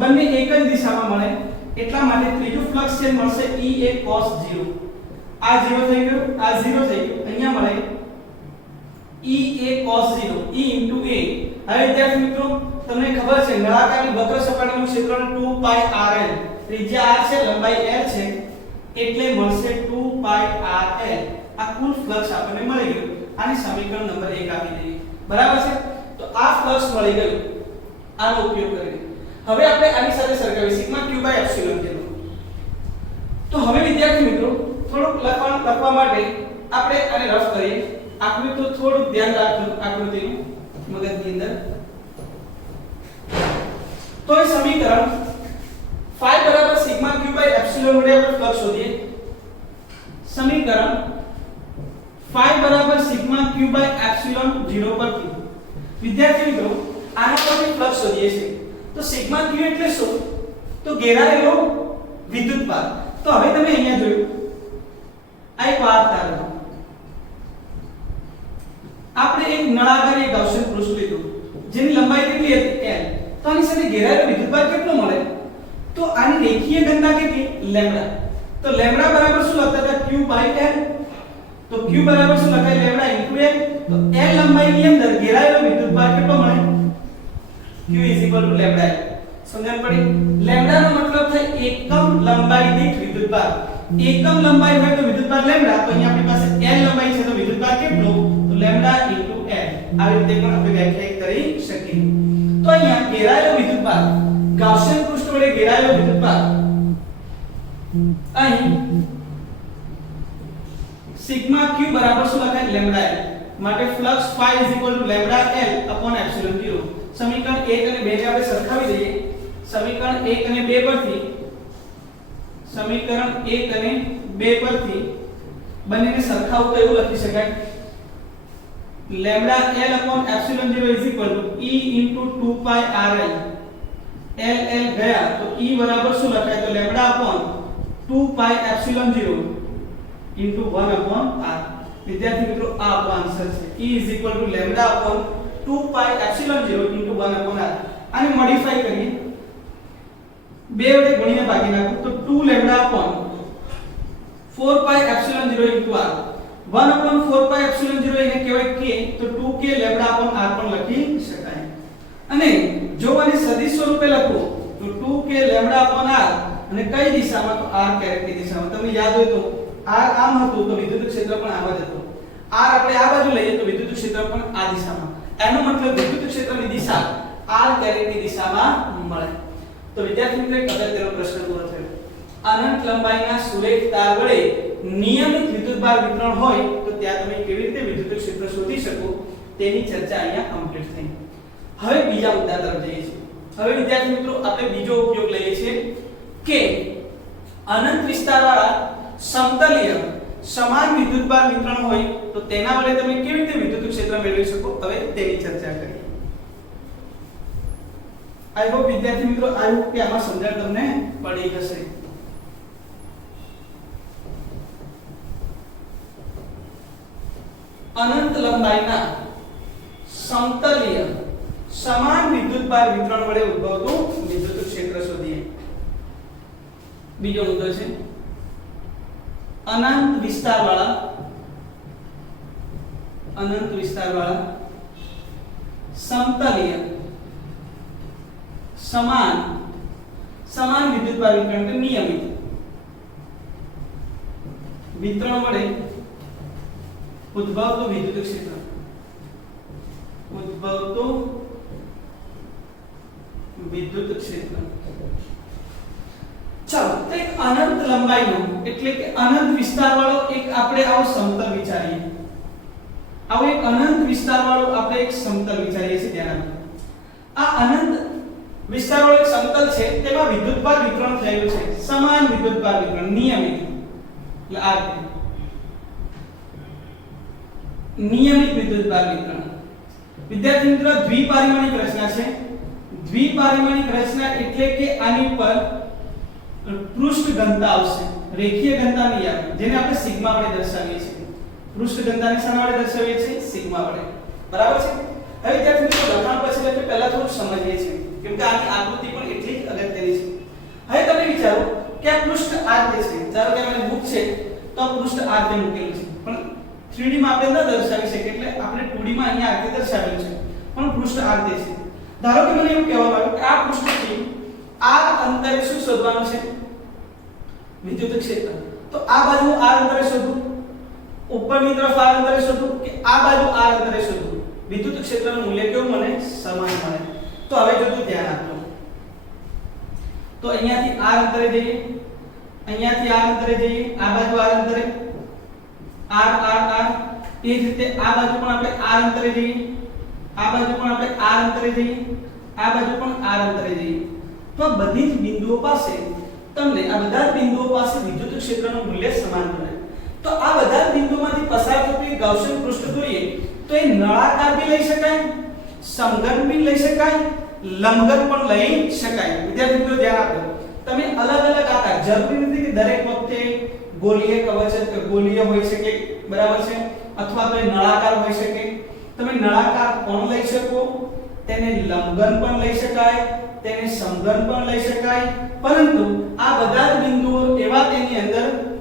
બંને એક જ દિશામાં મળે. એટલા માટે ત્રીજું ફ્લક્સ છે મળશે ea cos 0. આ 0 થઈ ગયું, આ 0 થઈ ગયું, અહીંયા મળે ea cos 0 e into a. હવે વિદ્યાર્થી મિત્રો તમને ખબર છે નળાકારની વક્ર સપાટીનું ક્ષેત્રફળ 2πrl, ત્રિજ્યા r છે, લંબાઈ l છે, એટલે મળશે 2πrl. આ કુલ ફ્લક્સ આપણને મળી ગયું. આની સમીકરણ નંબર 1 આપી દઈએ. બરાબર છે? તો આ ફ્લક્સ મળી ગયું આનો ઉપયોગ કરીને. હવે આપણે આની સાથે સરખાવીએ સિગ્મા q બાય એપ્સિલોન જેનું. તો હવે વિદ્યાર્થી મિત્રો થોડુંક લખવા માટે આપણે આને રફ કરીએ. આકૃતિ તો થોડું ધ્યાન રાખજો આકૃતિનું મગજની અંદર. તો એ સમીકરણ phi બરાબર સિગ્મા q બાય એપ્સિલોન વડે આપણે ફ્લક્સ શોધીએ. સમીકરણ phi બરાબર સિગ્મા q બાય એપ્સિલોન 0 પરથી વિદ્યાર્થી મિત્રો આના પરથી ફ્લક્સ શોધીએ છીએ. તો સિગ્મા q એટલે શું? તો ઘેરાયેલો વિદ્યુતભાર. તો હવે તમે અહીંયા જોયું આ એક વાત ધારો, આપણે એક નળાકારી ગાઉસિયન પૃષ્ઠ લીધું જેની લંબાઈ કેટલી હતી? l. તો આની સાથે ઘેરાયેલો વિદ્યુતભાર કેટલો મળે? તો આની રેખીય ઘનતા કેટલી? લેમ્ડા. તો લેમ્ડા બરાબર શું લખતા હતા? q by l. તો q બરાબર શું લખાય? Lambda into l. તો l લંબાઈની અંદર ઘેરાયેલો વિદ્યુતભાર કેટલો મળે? q lambda l. સમજણ પડી? લેમ્ડા નો મતલબ થાય એકમ લંબાઈ દીઠ વિદ્યુતભાર. એકમ લંબાઈ હોય તો વિદ્યુતભાર લેમ્ડા, તો અહીંયા આપણી પાસે l લંબાઈ છે તો વિદ્યુતભાર કેટલો? તો લેમ્ડા ઇન્ટુ l. આવી રીતે પણ આપણે વ્યાખ્યાયિત કરી શકીએ. તો અહીંયા ઘેરાયેલો વિદ્યુતભાર, ગાઉસિયન પૃષ્ઠ વડે ઘેરાયેલો વિદ્યુતભાર અહીં સિગ્મા q બરાબર શું લખાય? Lambda l. માટે flux phi lambda l upon epsilon 0. સમીકરણ 1 અને 2 ને આપણે સરખાવી દઈએ. સમીકરણ 1 અને 2 પરથી બંનેને સરખાવવું તો એવું લખી શકાય lambda l upon epsilon 0 e into 2πrl. l ગયા તો e બરાબર શું લખાય? તો lambda upon 2π epsilon 0 into 1 upon r. વિદ્યાર્થી મિત્રો આ આપણો આન્સર છે. e lambda upon 2π epsilon 0 into 1 upon r. આને મોડિફાઈ કરીએ. 2 વડે ગુણીને ભાગી નાખું તો 2 lambda upon 4 pi epsilon 0 into r 1 upon 4 pi epsilon 0 એને કહેવાય k તો 2k લેમ્ડા અપોન r પણ લખી શકાય અને જો આને સદિશ સ્વરૂપે લખું તો 2k લેમ્ડા અપોન r અને કઈ દિશામાં તો r કેરેક્ટરની દિશામાં તમને યાદ હોય તો r આમ હતું તો વિદ્યુત ક્ષેત્ર પણ આમ જ હતું r આપણે આ બાજુ લઈએ તો વિદ્યુત ક્ષેત્ર પણ આ દિશામાં એનો મતલબ વિદ્યુત ક્ષેત્રની દિશા r કેરેક્ટરની દિશામાં મળે તો વિદ્યાર્થી મિત્રો એક અગત્યનો પ્રશ્ન પૂરો થયો અનંત લંબાઈના સુરેખ તાર વડે નિયમિત વિદ્યુતભાર વિતરણ હોય તો ત્યાં તમે કેવી રીતે વિદ્યુત ક્ષેત્ર શોધી શકો તેની ચર્ચા અહીંયા કમ્પ્લીટ થઈ હવે બીજા મુદ્દા તરફ જઈએ છીએ હવે વિદ્યાર્થી મિત્રો આપણે બીજો ઉપયોગ લઈએ છીએ કે અનંત વિસ્તારવાળા સમતલીય સમાન વિદ્યુતભાર વિતરણ હોય તો તેના વડે તમે કેવી રીતે વિદ્યુત ક્ષેત્ર મેળવી શકો હવે તેની ચર્ચા કરીએ આઈ હોપ વિદ્યાર્થી મિત્રો આઈ હોપ કે આમાં સમજણ તમને પડી હશે અનંત લંબાઈના સમતલીય સમાન વિદ્યુતભાર વિતરણ વડે ઉદ્ભવતું વિદ્યુત ક્ષેત્ર શોધીએ બીજો મુદ્દો છે અનંત વિસ્તારવાળા સમતલીય સમાન વિદ્યુતભાર વિતરણ કે નિયમિત વિતરણ વડે ઉદ્ભવતું વિદ્યુત ક્ષેત્ર ચાલો તો એક અનંત લંબાઈનો એટલે કે અનંત વિસ્તારવાળો એક આપણે આવો સમતલ વિચારીએ આવો એક અનંત વિસ્તારવાળો આપણે એક સમતલ વિચારીએ છીએ ધ્યાન આપો આ અનંત વિસ્તારવાળો એક સમતલ છે તેમાં વિદ્યુતભાર વિતરણ થયેલું છે સમાન વિદ્યુતભાર વિતરણ નિયમિત એટલે આ નિયમિત વિદ્યુતભાર વિતરણ વિદ્યાર્થી મિત્રો દ્વિપારિમાણિક રચના છે દ્વિપારિમાણિક રચના એટલે કે આની પર પૃષ્ઠ ઘનતા આવશે રેખીય ઘનતા નહીં આવે જેને આપણે સિગ્મા વડે દર્શાવીએ છીએ પૃષ્ઠ ઘનતાને શાના વડે દર્શાવીએ છીએ સિગ્મા વડે બરાબર છે હવે વિદ્યાર્થી મિત્રો લખાણ પછી એટલે પહેલા થોડું સમજીએ છીએ કેમ કે આની આકૃતિ પણ એટલી જ અગત્યની છે હવે તમે વિચારો કે આ પૃષ્ઠ આ જે છે ધારો કે અમારી બુક છે તો આ પૃષ્ઠ આ જે મૂકેલું છે પણ 3D માં આપણે ન દર્શાવી શકીએ એટલે આપણે 2D માં અહીંયા આ રીતે દર્શાવેલું છે પણ પૃષ્ઠ આ જે છે ધારો કે મને એવું કહેવામાં આવ્યું કે આ પૃષ્ઠથી આ અંતરે શું શોધવાનું છે વિદ્યુત ક્ષેત્ર તો આ બાજુ આ અંતરે શોધું ઉપરની તરફ આ અંતરે શોધું કે આ બાજુ આ અંતરે શોધું વિદ્યુત ક્ષેત્રનું મૂલ્ય કેવું મને સમાન મળે તો હવે જો ધ્યાન આપજો તો અહીંયાથી આ અંતરે જઈએ અહીંયાથી આ અંતરે જઈએ આ બાજુ આ અંતરે r એ જ રીતે આ બાજુ પણ આપણે r અંતરે જઈએ આ બાજુ પણ આપણે r અંતરે જઈએ આ બાજુ પણ r અંતરે જઈએ તો આ બધી જ બિંદુઓ પાસે તમને આ બધા બિંદુઓ પાસે વિદ્યુત ક્ષેત્રનું મૂલ્ય સમાન મળે તો આ બધા બિંદુઓમાંથી પસાર થતી ગાઉસિયન પૃષ્ઠ જોઈએ તો એ નળાકાર બી લઈ શકાય સમઘન બી લઈ શકાય લંબઘન પણ લઈ શકાય વિદ્યાર્થી મિત્રો ધ્યાન આપો તમે અલગ અલગ આકાર જરૂરી નથી કે દરેક વખતે ગોળીય કવચ કે ગોળીય હોઈ શકે બરાબર છે અથવા તો નળાકાર હોઈ શકે તમે નળાકાર પણ લઈ શકો તેને લંબઘન પણ લઈ શકાય તેને સમઘન પણ લઈ શકાય પરંતુ આ બધા જ બિંદુઓ એવા તેની અંદર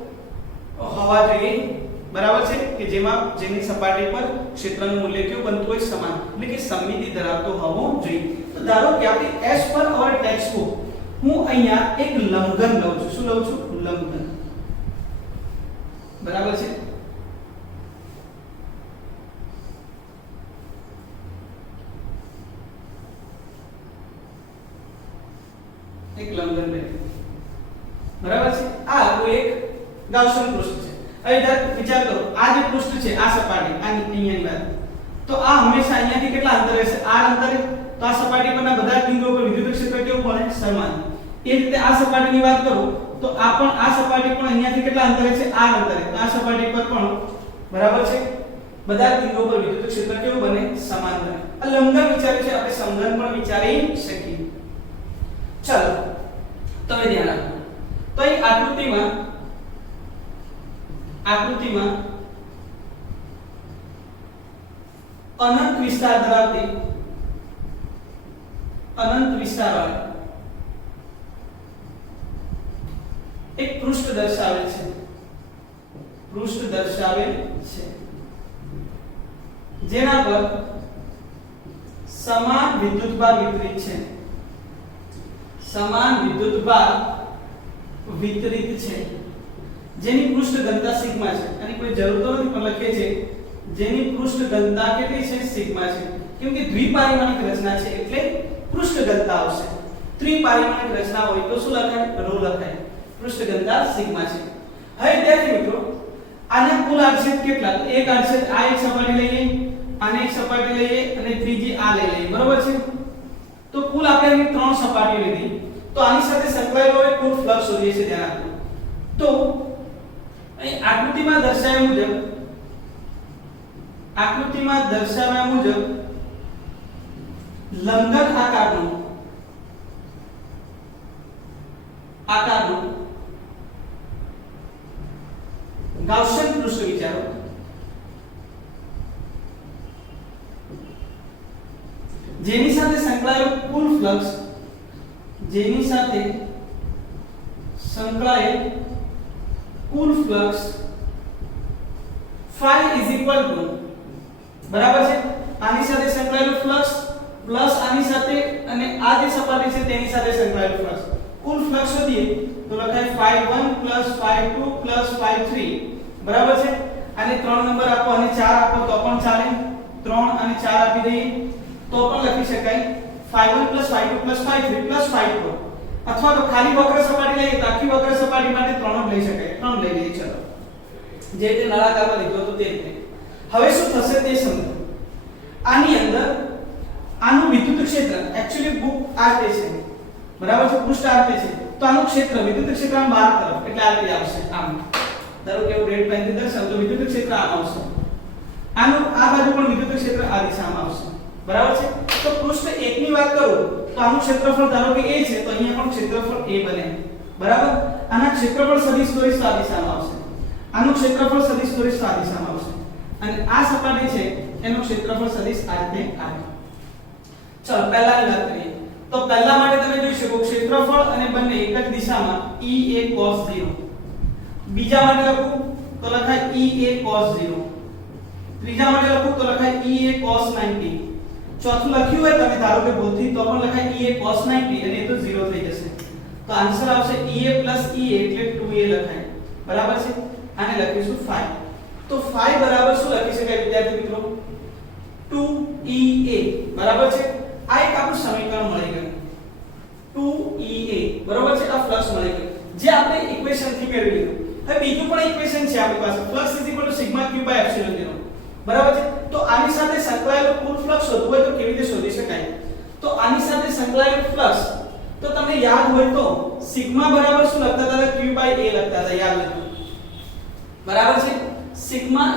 હોવા જોઈએ બરાબર છે કે જેની સપાટી પર ક્ષેત્રનું મૂલ્ય કેવું બનતું હોય સમાન એટલે કે સમમિતિ ધરાવતો હોવો જોઈએ તો ધારો કે આપણી S પર અવર ટેક્સ્ટ બુક હું અહીંયા એક લંબઘન લઉં છું શું લઉં છું લંબઘન બરાબર છે એક લંબઘન લે બરાબર છે આ કોઈ એક ગાઉસિયન પૃષ્ઠ છે હવે વિચાર કરો આ જે પૃષ્ઠ છે આ સપાટી આની અહીંયાની વાત તો આ હંમેશા અહીંયાથી કેટલા અંતરે હશે r અંતરે તો આ સપાટી પરના બધા બિંદુઓ પર વિદ્યુત ક્ષેત્ર કેવું મળે સમાન એ રીતે આ સપાટીની વાત કરું તો આ સપાટી પણ અહીંયાથી કેટલા અંતરે છે r અંતરે તો આ સપાટી પર પણ બરાબર છે બધા બિંદુઓ પર વિદ્યુત ક્ષેત્ર કેવું બને સમાન બને આ લંબઘન વિચાર્યું છે આપણે સમઘન પણ વિચારી શકીએ ચાલો તમે ધ્યાન આપો તો અહીં આકૃતિમાં અનંત વિસ્તાર ધરાવતી અનંત વિસ્તારવાળી એક પૃષ્ઠ દર્શાવેલ છે, જેના પર સમાન વિદ્યુતભાર વિતરિત છે, જેની પૃષ્ઠ ઘનતા સિગ્મા છે. આની કોઈ જરૂર તો નથી પણ લખીએ છે જેની પૃષ્ઠ ઘનતા કેટલી છે? સિગ્મા છે. કેમ કે દ્વિપારિમાણિક રચના છે એટલે પૃષ્ઠ ઘનતા આવશે. ત્રિપારિમાણિક રચના હોય તો શું લખાય? રો લખાય. પૃષ્ઠ ઘનતા સિગ્મા છે. હવે વિદ્યાર્થી મિત્રો આના કુલ આડછેદ કેટલા? તો એક આડછેદ આ એક સપાટી લઈએ, આને એક સપાટી લઈએ અને ત્રીજી આ લઈ લઈએ, બરોબર છે? તો કુલ આપણે અહીં 3 સપાટીઓ લીધી. તો આની સાથે સંકળાયેલો હોય કુલ ફ્લક્સ શોધીએ છીએ, ધ્યાન આપો. તો અહીં આકૃતિમાં દર્શાવ્યા મુજબ લંબઘન આકારનું ગાઉસિયન પૃષ્ઠ વિચારો. જેની સાથે સંકળાયેલ કુલ flux phi is equal to, બરાબર છે, આની સાથે સંકળાયેલું ફ્લક્સ પ્લસ આની સાથે અને આ જે સપાટી છે તેની સાથે સંકળાયેલું ફ્લક્સ, કુલ ફ્લક્સ શોધીએ તો લખાય phi1 phi2 phi3, બરાબર છે? આને 3 નંબર આપો અને 4 આપો તો પણ ચાલે. 3 અને 4 આપી દઈએ તો પણ લખી શકાય phi1 phi2 phi3 phi4. અથવા તો ખાલી વક્ર સપાટી લઈએ તો આખી વક્ર સપાટી માટે 3 જ લઈ શકાય. 3 લઈ લઈએ. ચલો, જે તે નળાકારમાં લીધો હતો તે રીતે. હવે શું થશે તે સમજો. આની અંદર આનું વિદ્યુત ક્ષેત્ર એક્ચ્યુઅલી બુક આ તે છે, બરાબર છે? પૃષ્ઠ આ તે છે. તો આનું ક્ષેત્ર વિદ્યુત ક્ષેત્ર આમ બહાર તરફ એટલે આ રીતે આવશે. આમ ધારો કે હું રેડ પેનથી દર્શાવું તો વિદ્યુત ક્ષેત્ર આમ આવશે. આનું આ બાજુ પણ વિદ્યુત ક્ષેત્ર આ દિશામાં આવશે, બરાબર છે? તો પૃષ્ઠ 1 ની વાત કરું તો આનું ક્ષેત્રફળ ધારો કે a છે, તો અહીંયા પણ ક્ષેત્રફળ a બને, બરાબર? આના ક્ષેત્રફળ સદિશ દોરીશ તો આ દિશામાં આવશે. આનું ક્ષેત્રફળ સદિશ દોરીશ તો આ દિશામાં આવશે. અને આ સપાટી છે એનું ક્ષેત્રફળ સદિશ આ રીતે આવે. ચલો પહેલાની વાત કરીએ. તો પહેલા માટે તમે જોઈ શકો ક્ષેત્રફળ અને બંને એક જ દિશામાં Ea cos 0. બીજા માટે લખું તો લખાય Ea cos 0. ત્રીજા માટે લખું તો લખાય Ea cos 90. ચોથું લખ્યું હોય તમે ધારો કે ભૂલથી તો પણ લખાય Ea cos 90 અને એ તો 0 થઈ જશે. તો આન્સર આવશે Ea Ea એટલે 2a લખાય, બરાબર છે? આને લખીશું phi. તો phi બરાબર શું લખી શકાય વિદ્યાર્થી મિત્રો? 2Ea, બરાબર છે? આ એક આપણું સમીકરણ મળી ગયું 2Ea, બરાબર છે? આ ફ્લક્સ મળી ગયું જે આપણે ઇક્વેશન થી મેળવી લીધું. હવે બીજું પણ ઇક્વેશન છે આપણી પાસે, flux sigma q by epsilon 0, બરાબર છે? તો આની સાથે સંકળાયેલું કુલ ફ્લક્સ શોધવું હોય તો કેવી રીતે શોધી શકાય? તો આની સાથે સંકળાયેલું ફ્લક્સ તો તમને યાદ હોય તો સિગ્મા બરાબર શું લખતા હતા? q by a લખતા હતા, યાદ હોય તો, બરાબર છે? Sigma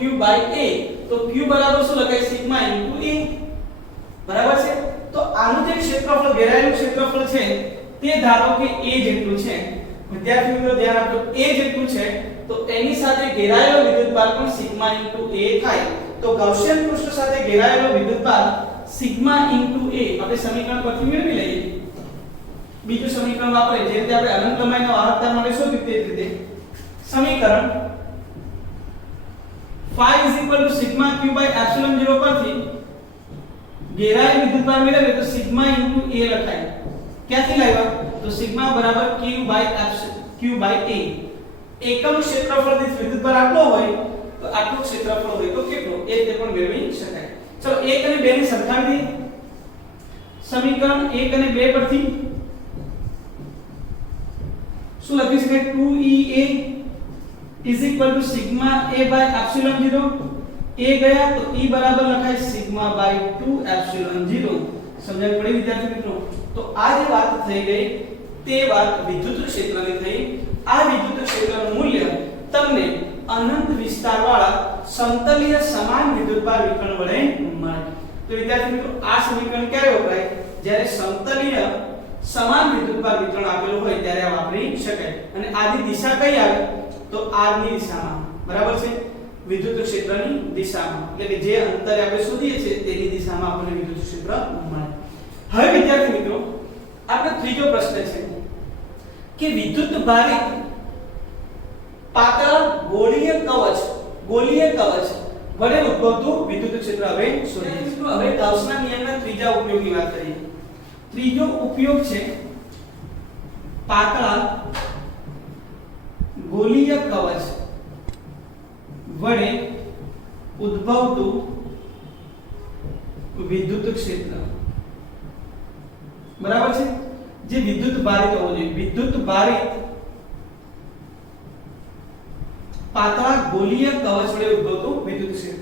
q by a. તો q બરાબર શું લખાય? સિગ્મા into a, બરાબર છે? તો આનું જે ક્ષેત્રફળ ઘેરાયેલું ક્ષેત્રફળ છે તે ધારો કે a જેટલું છે. વિદ્યાર્થી મિત્રો ધ્યાન આપજો, a જેટલું છે તો એની સાથે ઘેરાયેલો વિદ્યુતભાર પણ સિગ્મા into a થાય. તો ગાઉસિયન પૃષ્ઠ સાથે ઘેરાયેલો વિદ્યુતભાર સિગ્મા into a આપણે સમીકરણ પરથી મેળવી લઈએ. બીજું સમીકરણ વાપરીએ જે રીતે આપણે અનંત લંબાઈના વાહકતા માટે શોધ્યું તે રીતે સમીકરણ phi sigma q by epsilon 0 પરથી ઘેરાયેલ વિદ્યુતભાર મેળવીએ તો સિગ્મા into a લખાય. ક્યાંથી લાવ્યા? તો સિગ્મા બરાબર q by a. એકમ ક્ષેત્રફળ દીઠ વિદ્યુતભાર આટલો હોય તો આટલું ક્ષેત્રફળ હોય તો કેટલો એ તે પણ મેળવી શકાય. ચલો 1 અને 2 ને સરખાવી દઈએ. સમીકરણ 1 અને 2 પરથી શું લખી શકાય? 2Ea is equal to sigma a by epsilon 0. a ગયા તો e બરાબર લખાય sigma by 2 epsilon 0. સમજાય પડી વિદ્યાર્થી મિત્રો? તો આ જે વાત થઈ ગઈ તે વાત વિદ્યુત ક્ષેત્રની થઈ. આ વિદ્યુત ક્ષેત્રનું મૂલ્ય તમને અનંત વિસ્તારવાળા સમતલીય સમાન વિદ્યુતભાર વિકર્ણ વડે મળે. તો વિદ્યાર્થી મિત્રો આ સમીકરણ ક્યારે વપરાય? જ્યારે સમતલીય સમાન વિદ્યુતભાર વિતરણ આપેલું હોય ત્યારે આ વાપરી શકાય. અને આની દિશા કઈ આવે? તો r ની દિશામાં, બરાબર છે? વિદ્યુત ક્ષેત્રની દિશામાં, એટલે કે જે અંતરે આપણે શોધીએ છીએ તેની દિશામાં આપણને વિદ્યુત ક્ષેત્ર મળે. હવે વિદ્યાર્થી મિત્રો આપણે ત્રીજો પ્રશ્ન છે કે વિદ્યુત ભારિત પાતળા ગોળીય કવચ વડે ઉદ્ભવતું વિદ્યુત ક્ષેત્ર હવે શોધીએ. મિત્રો હવે ગાઉસના નિયમના ત્રીજા ઉપયોગની વાત કરીએ. ત્રીજો ઉપયોગ છે પાતળા ગોળીય કવચ વડે ઉદ્ભવતું વિદ્યુત ક્ષેત્ર. બરાબર છે? જે વિદ્યુત ભારિત હોવો જોઈએ. વિદ્યુત ભારિત પાતળા ગોળીય કવચ વડે ઉદ્ભવતું વિદ્યુત ક્ષેત્ર.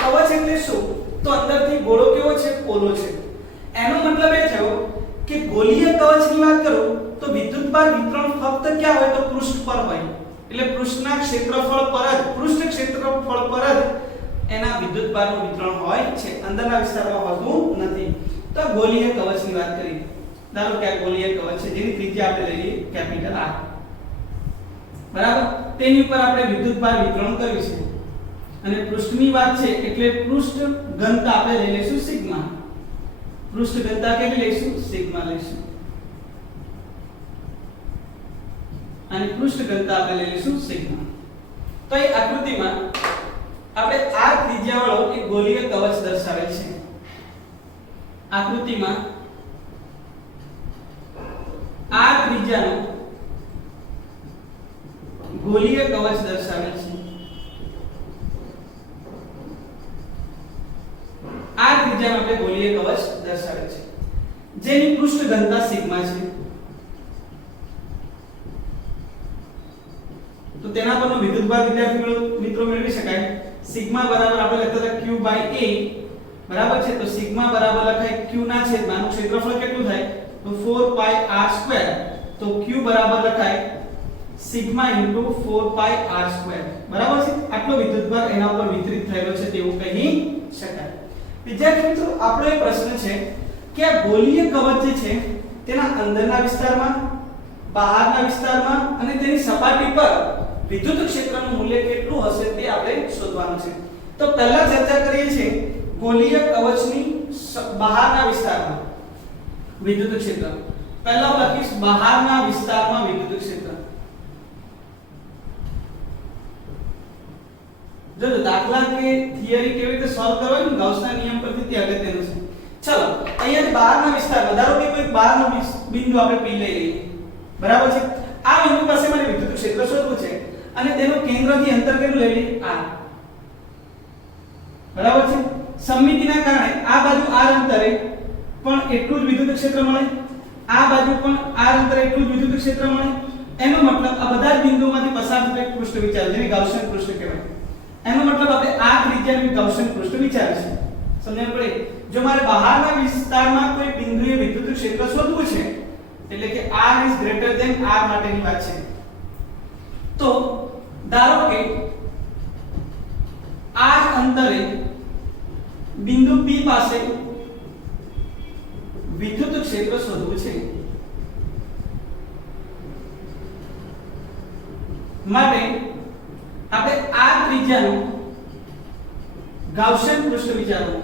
કવચ એટલે શું? તો અંદરથી ગોળો કેવો છે? પોલો છે. એનો મતલબ એ થયો કે ગોળીય કવચની વાત કરું તો વિદ્યુતભાર વિતરણ ફક્ત ક્યાં હોય? તો પૃષ્ઠ પર હોય. એટલે પૃષ્ઠના ક્ષેત્રફળ પર જ એના વિદ્યુતભારનું વિતરણ હોય છે, અંદરના વિસ્તારમાં હોતું નથી. તો ગોળીય કવચની વાત કરી. ધારો કે આ ગોળીય કવચ છે જેની ત્રિજ્યા આપણે લઈ લઈએ કેપિટલ R. બરાબર? તેની ઉપર આપણે વિદ્યુતભાર વિતરણ કર્યું છે અને પૃષ્ઠની વાત છે એટલે પૃષ્ઠ ઘનતા આપણે લઈ લઈશું સિગ્મા. પૃષ્ઠ ઘનતા કેટલી લઈશું? સિગ્મા લઈશું. અને પૃષ્ઠ ઘનતા આપણે લઈ લઈશું સિગ્મા. તો એ આકૃતિમાં આપણે આ ત્રિજ્યા વાળો એક ગોળીય કવચ દર્શાવેલ છે. આકૃતિમાં આ ત્રિજ્યાનો ગોળીય કવચ દર્શાવેલ છે. આ ત્રિજ્યાનો આપણે ગોળીય કવચ દર્શાવેલ છે જેની પૃષ્ઠ ઘનતા સિગ્મા છે. તો તેના પરનો વિદ્યુતભાર વિદ્યાર્થી મિત્રો મેળવી શકાય. સિગ્મા બરાબર આપણે લખતા હતા q a. બરાબર છે? તો સિગ્મા બરાબર લખાય q ના છેદમાં આનું ક્ષેત્રફળ કેટલું થાય? તો 4πr². તો q બરાબર લખાય સિગ્મા * 4πr². બરાબર છે? આટલો વિદ્યુતભાર એના ઉપર વિતરિત થયેલો છે તેવું કહી શકાય. વિદ્યાર્થી મિત્રો આપણો એક પ્રશ્ન છે કે આ ગોળીય કવચ જે છે તેના અંદરના વિસ્તારમાં, બહારના વિસ્તારમાં અને તેની સપાટી પર વિદ્યુત ક્ષેત્રનું મૂલ્ય કેટલું હશે તે આપણે શોધવાનું છે. તો પહેલા ચર્ચા કરીએ છીએ ગોળીય કવચની બહારના વિસ્તારમાં વિદ્યુત ક્ષેત્ર. પહેલા હું લખીશ બહારના વિસ્તારમાં વિદ્યુત ક્ષેત્ર. જો દાખલા કે થિયરી કેવી રીતે સોલ્વ કરવાની ગાઉસના નિયમ પરથી તે અગત્યનું છે. ચલો અહીંયા બહારના વિસ્તારમાં ધારો કે કોઈ બહારનો બિંદુ આપણે P લઈ લઈએ. બરાબર છે? આ બિંદુ પાસે મારે વિદ્યુત ક્ષેત્ર શોધવું છે અને તેનું કેન્દ્રથી અંતર કેટલું લઈ લઈએ? r. બરાબર છે? સમમિતિના કારણે આ બાજુ r અંતરે પણ એટલું જ વિદ્યુત ક્ષેત્ર મળે, આ બાજુ પણ r અંતરે એટલું જ વિદ્યુત ક્ષેત્ર મળે. એનો મતલબ આ બધા જ બિંદુઓમાંથી પસાર થતું એક પૃષ્ઠ વિચાર જેને ગાઉસિયન પૃષ્ઠ કહેવાય. એનો મતલબ આપણે આ ત્રિજ્યાનું ગાઉસિયન પૃષ્ઠ વિચારીશું. સમજણ પડે? જો મારે બહારના વિસ્તારમાં કોઈ બિંદુએ વિદ્યુત ક્ષેત્ર શોધવું છે એટલે કે r is greater than r માટેની વાત છે. તો ધારો કે r અંતરે બિંદુ P પાસે વિદ્યુત ક્ષેત્ર શોધવું છે માટે આપણે આ ત્રિજ્યાનું ગાઉસિયન પૃષ્ઠ વિચારવું.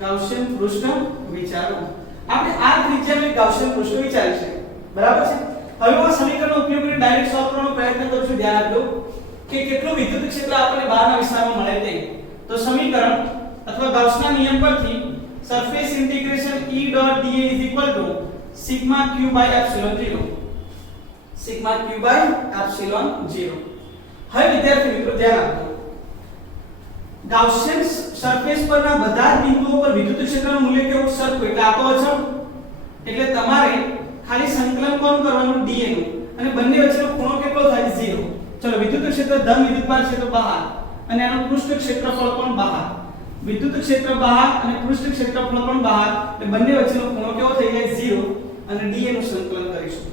ગાઉસિયન પૃષ્ઠ વિચારવું. આપણે આ ત્રિજ્યાનું એક ગાઉસિયન પૃષ્ઠ વિચારી છે. બરાબર છે? હવે હું સમીકરણનો ઉપયોગ કરીને ડાયરેક્ટ સોલ્વ કરવાનો પ્રયત્ન કરું છું. ધ્યાન આપજો કે કેટલું વિદ્યુત ક્ષેત્ર આપણને બહારના વિસ્તારમાં મળે તે. તો સમીકરણ અથવા ગાઉસના નિયમ પરથી surface integration E dot dA = sigma q by epsilon 0. Sigma q by epsilon 0. હવે વિદ્યાર્થી મિત્રો ધ્યાન આપજો. ગાઉસિયન સરફેસ પરના બધા જ બિંદુઓ પર વિદ્યુત ક્ષેત્રનું મૂલ્ય કેવું? સરખું. એટલે આ તો અચળ. એટલે તમારે ખાલી સંકલન કોણ કરવાનું? dA નું. અને બંને વચ્ચેનો ખૂણો કેટલો થાય? 0. ચલો વિદ્યુત ક્ષેત્ર ધન વિદ્યુતભાર ક્ષેત્ર બહાર અને આનું પૃષ્ઠ ક્ષેત્રફળ પણ બહાર. વિદ્યુત ક્ષેત્ર બહાર અને પૃષ્ઠ ક્ષેત્રફળ પણ બહાર. એટલે બંને વચ્ચેનો ખૂણો કેવો થઈ જાય? 0. અને dA નું સંકલન કરીશું.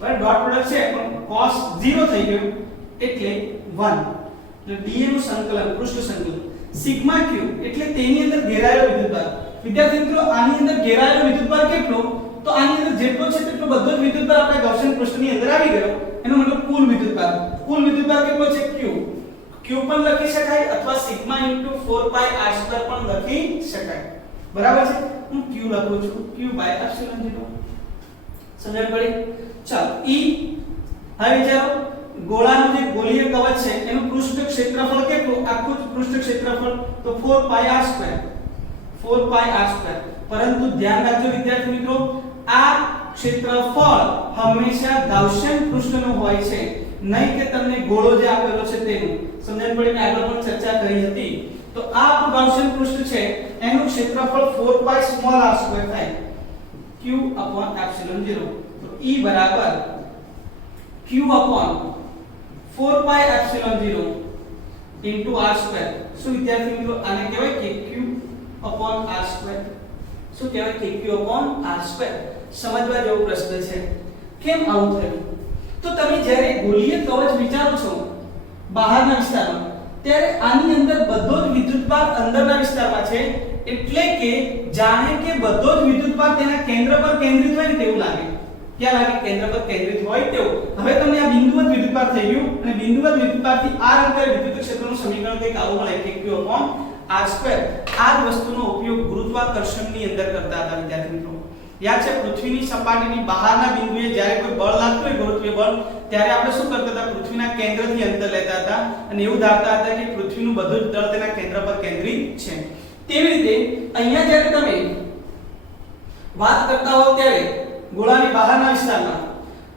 બરાબર? ડોટ પ્રોડક્ટ છે પણ cos 0 થઈ ગયું એટલે 1. એટલે dA નું સંકલન પૃષ્ઠ સંકલન સિગ્મા q એટલે તેની અંદર ઘેરાયેલો વિદ્યુતભાર. વિદ્યાર્થી મિત્રો આની અંદર ઘેરાયેલો વિદ્યુતભાર કેટલો? તો આની અંદર જેટલો છે તેટલો બધો જ વિદ્યુતભાર આપણા ગાઉસિયન પૃષ્ઠની અંદર આવી ગયો. એનો મતલબ કુલ વિદ્યુતભાર. કુલ વિદ્યુતભાર કેટલો છે? q. q પણ લખી શકાય અથવા સિગ્મા * 4πr² પણ લખી શકાય. બરાબર છે? હું q લખું છું q by epsilon 0. સમજણ પડી? ચાલો ઈ હવે વિચારો ગોળાનું જે ગોળીય કવચ છે એનું પૃષ્ઠ ક્ષેત્રફળ કેટલું? આખું પૃષ્ઠ ક્ષેત્રફળ તો 4πr². 4πr². પરંતુ ધ્યાન રાખજો વિદ્યાર્થી મિત્રો, આ ક્ષેત્રફળ હંમેશા ગાઉસિયન પૃષ્ઠનું હોય છે, નહીં કે તમને ગોળો જે આપેલો છે તેનું. સમજણ પડી? મેં આગળ પણ ચર્ચા કરી હતી. તો આ આપણું ગાઉસિયન પૃષ્ઠ છે એનું ક્ષેત્રફળ 4πr² થાય, q/ε0. તો E બરાબર q/4πε0 into r². શું વિદ્યાર્થી મિત્રો આને કહેવાય કે q/r²? શું કહેવાય કે q/r²? સમજવા જેવો પ્રશ્ન છે. કેમ આવું થયું? તો તમે જ્યારે ગોળીય કવચ વિચારો છો બહારના વિસ્તારમાં, ત્યારે આની અંદર બધો જ વિદ્યુતભાર અંદરના વિસ્તારમાં છે, એટલે કે જાણે કે બધો જ વિદ્યુતભાર તેના કેન્દ્ર પર કેન્દ્રિત હોય ને તેવું લાગે. ક્યાં લાગે? કેન્દ્ર પર કેન્દ્રિત હોય તેવું. હવે તમને આ બિંદુવત વિદ્યુતભાર થઈ ગયું, અને બિંદુવત વિદ્યુતભારથી આ અંતરે વિદ્યુત ક્ષેત્રનું સમીકરણ કંઈક આવું મળે કે q/r². આ જ વસ્તુનો ઉપયોગ ગુરુત્વાકર્ષણની અંદર કરતા હતા વિદ્યાર્થી મિત્રો. યાદ છે? પૃથ્વીની સપાટીની બહારના બિંદુએ જ્યારે કોઈ બળ લાગતું હોય, ગુરુત્વીય બળ, ત્યારે આપણે શું કરતા હતા? પૃથ્વીના કેન્દ્રથી અંતર લેતા હતા અને એવું ધારતા હતા કે પૃથ્વીનું બધું જ દળ તેના કેન્દ્ર પર કેન્દ્રિત છે. તેવી રીતે અહીંયા જ્યારે તમે વાત કરતા હો ત્યારે ગોળાની બહારના વિસ્તારમાં,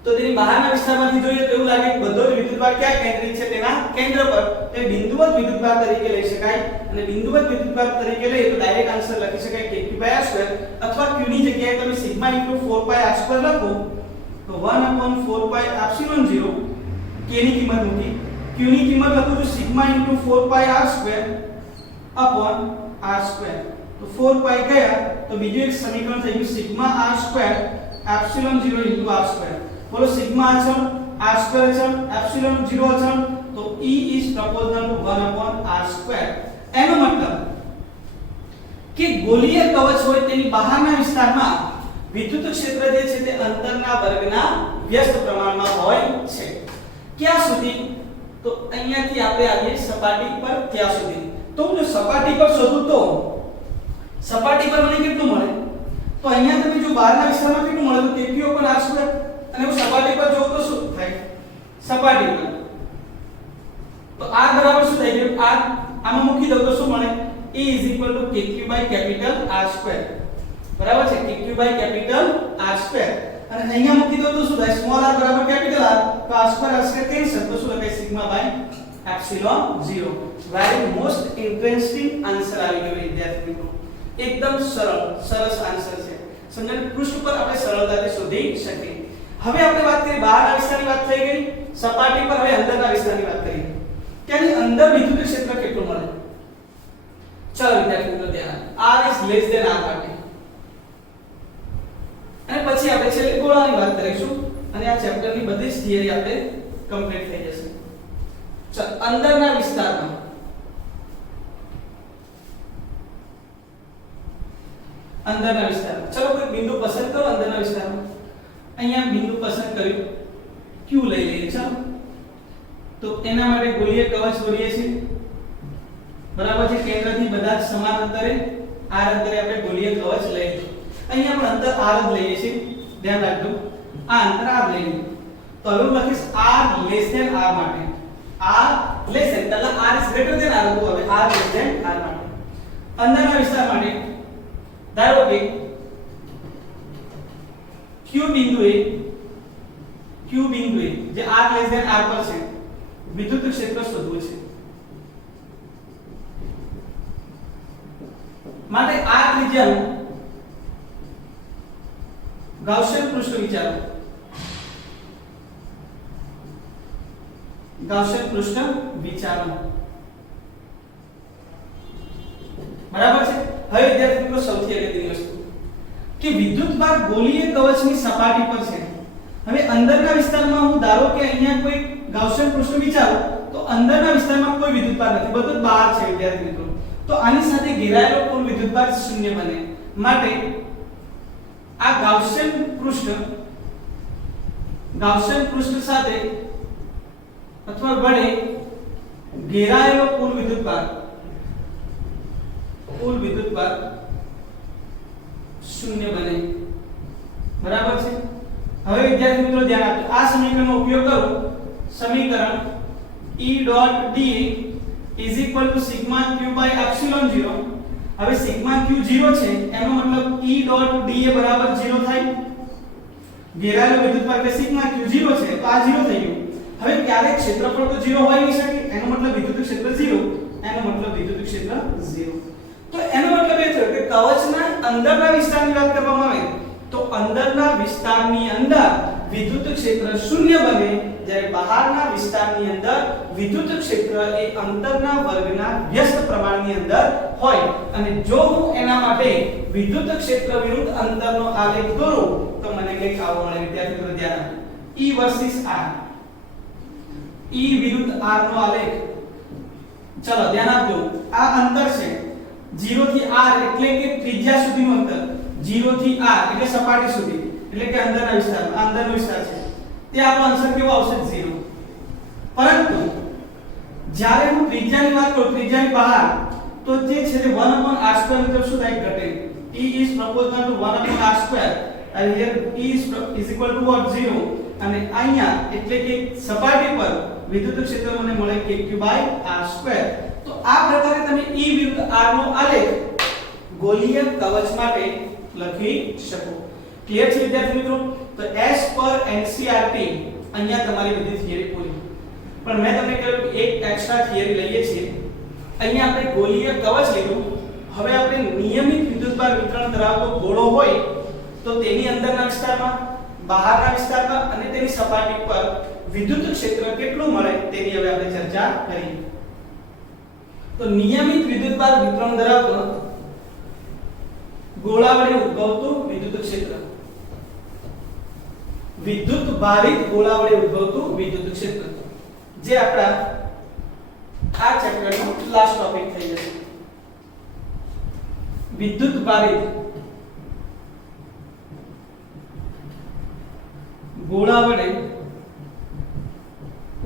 તો તેની બહારના વિસ્તારમાંથી જોઈએ તો એવું લાગે કે બધો જ વિદ્યુતભાર ક્યાં કેન્દ્રિત છે? તેના કેન્દ્ર પર. તે બિંદુવત વિદ્યુતભાર તરીકે લઈ શકાય, અને બિંદુવત વિદ્યુતભાર તરીકે લઈએ તો ડાયરેક્ટ આન્સર લખી શકાય કે q/r² અથવા q ની જગ્યાએ તમે σ * 4πr² લખો તો 1/4πε0 k ની કિંમત મૂકી, q ની કિંમત લખું તો σ * 4πr²/r². તો 4π ગયા તો બીજું એક સમીકરણ થઈ ગયું σr²ε0 r². બોલો સિગ્મા અચળ, r² અચળ, એપ્સિલોન 0 અચળ, તો E is proportional to 1/r². એનો મતલબ કે ગોળીય કવચ હોય તેની બહારના વિસ્તારમાં વિદ્યુત ક્ષેત્ર જે છે તે અંતરના વર્ગના વ્યસ્ત પ્રમાણમાં હોય છે. ક્યાં સુધી? તો અહીંયાથી આપણે આવીએ સપાટી પર ત્યાં સુધી. તો જો સપાટી પર શોધું તો સપાટી પર મને કેટલું મળે? તો અહીંયા તમે જો બહારના વિસ્તારમાં કેટલું મળે? તો q/r². અને હું સપાટી પર જોઉં તો શું થાય? સપાટી પર તો r બરાબર શું થઈ ગયું? r આમાં મૂકી દઉં તો શું મળે? E = kq/R². બરાબર છે? kq/R². અને અહીંયા મૂકી દઉં તો શું થાય? સ્મોલ r બરાબર કેપિટલ R. તો r² કેન્સલ, તો શું લખાય? σ/ε0. વેરી મોસ્ટ ઇન્ટરેસ્ટિંગ આન્સર આવી ગયો વિદ્યાર્થી મિત્રો. એકદમ સરસ આન્સર છે. સમજણ? પૃષ્ઠ પર આપણે સરળતાથી શોધી શકીએ. હવે આપણે વાત કરીએ બહારના વિસ્તારની વાત થઈ ગઈ, સપાટી પર હવે અંદરના વિસ્તારની વાત કરીએ. કે આની અંદર વિદ્યુત ક્ષેત્ર કેટલું મળે? ચાલો વિદ્યાર્થી મિત્રો ધ્યાન, r is less than r માટે. અને પછી આપણે છેલ્લે ગોળાની વાત કરીશું અને આ ચેપ્ટરની બધી જ થિયરી આપણે કમ્પ્લીટ થઈ જશે. ચાલો અંદરના વિસ્તારમાં ચલો કોઈ બિંદુ પસંદ કરો અંદરના વિસ્તારમાં. અહીંયા બિંદુ પસંદ કર્યું, q લઈ લઈએ. ચાલો તો એના માટે ગોળીય કવચ દોરીએ છીએ. બરાબર છે? કેન્દ્રથી બધા જ સમાન અંતરે r અંતરે આપણે ગોળીય કવચ લઈએ. અહીંયા પણ અંતર r જ લઈએ છીએ, ધ્યાન રાખજો. આ અંતર r લઈએ. તો હવે હું લખીશ r less than r માટે. r less than એટલે r is greater than r હતું. હવે r less than r માટે અંદરના વિસ્તાર માટે ધારો કે q બિંદુએ જે r less than r પર છે વિદ્યુત ક્ષેત્ર શોધવું છે. માટે આ ત્રિજ્યાનું ગાઉસિયન પૃષ્ઠ વિચારો. બરાબર છે? હવે વિદ્યાર્થી મિત્રો સૌથી અગત્યની વસ્તુ કે વિદ્યુતભાર ગોળીય કવચની સપાટી પર છે. હવે અંદરના વિસ્તારમાં હું ધારો કે અહીંયા કોઈ ગાઉસિયન પૃષ્ઠ વિચારો તો અંદરના વિસ્તારમાં કોઈ વિદ્યુતભાર નથી, બધું બહાર છે વિદ્યાર્થી મિત્રો. તો આની સાથે ઘેરાયેલો કુલ વિદ્યુતભાર શૂન્ય બને. માટે આ ગાઉસિયન પૃષ્ઠ સાથે અથવા વડે ઘેરાયેલો કુલ વિદ્યુતભાર શૂન્ય બને. બરાબર છે? હવે વિદ્યાર્થી મિત્રો ધ્યાન આપજો, આ સમીકરણનો ઉપયોગ કરું, સમીકરણ E dot D is equal to sigma q by epsilon 0. હવે સિગ્મા q 0 છે એનો મતલબ E ડોટ D એ બરાબર 0 થાય. ઘેરાયેલો વિદ્યુતભાર કે સિગ્મા q 0 છે તો આ 0 થઈ ગયું. હવે ક્યારેક ક્ષેત્રફળ તો 0 હોઈ નહીં શકે, એનો મતલબ વિદ્યુત ક્ષેત્ર 0, એનો મતલબ વિદ્યુત ક્ષેત્ર 0. તો એનો મતલબ એ થયો કે કવચના અંદરના વિસ્તારની વાત કરવામાં આવે તો અંદરના વિસ્તારની અંદર વિદ્યુત ક્ષેત્ર શૂન્ય બને, જ્યારે બહારના વિસ્તારની અંદર વિદ્યુત ક્ષેત્ર એ અંતરના વર્ગના વ્યસ્ત પ્રમાણની અંદર હોય. અને જો હું એના માટે વિદ્યુત ક્ષેત્ર વિરુદ્ધ અંતરનો આલેખ દોરું તો મને કંઈક આવો મળે. વિદ્યાર્થી મિત્રો ધ્યાન આપો, E વર્સિસ R, E વિરુદ્ધ R નો આલેખ. ચલો ધ્યાન આપજો, આ અંતર છે 0 થી R એટલે કે ત્રિજ્યા સુધીનું અંતર, 0 થી R એટલે સપાટી સુધી, એટલે કે અંદરના વિસ્તારમાં, આ અંદરનો વિસ્તાર છે, તે આપણો આન્સર કેવો આવશે? 0. પરંતુ જ્યારે હું ત્રિજ્યાની વાત કરું, ત્રિજ્યાની બહાર, તો જે છે તે 1/r² મિત્રો શું થાય? ઘટે. E is proportional to 1/r², and here E is equal to what? 0. અને અહીંયા એટલે કે સપાટી પર વિદ્યુત ક્ષેત્ર મને મળે kq/r². તો આ પ્રકારે તમે E વિરુદ્ધ R નો આલેખ ગોળીય કવચ માટે લખી શકો. ક્લિયર છે વિદ્યાર્થી મિત્રો? તો એસ પર NCERT અહીંયા તમારી બધી થિયરી પૂરી. પણ મેં તમને કહ્યું કે એક એક્સ્ટ્રા થિયરી લઈએ છીએ. અહીંયા આપણે ગોળીય કવચ લીધું, હવે આપણે નિયમિત વિદ્યુતભાર વિતરણ ધરાવતો ગોળો હોય તો તેની અંદરના વિસ્તારમાં, બહારના વિસ્તારમાં અને તેની સપાટી પર વિદ્યુત ક્ષેત્ર કેટલું મળે તેની હવે આપણે ચર્ચા કરીએ. તો નિયમિત વિદ્યુતભાર વિતરણ ધરાવતો ગોળા વડે ઉદ્ભવતું વિદ્યુત ક્ષેત્ર, વિદ્યુત ભારિત ગોળા વડે ઉદ્ભવતું વિદ્યુત ક્ષેત્ર, જે આપણા આ ચેપ્ટરનો લાસ્ટ ટોપિક થઈ જશે. વિદ્યુત ભારિત ગોળા વડે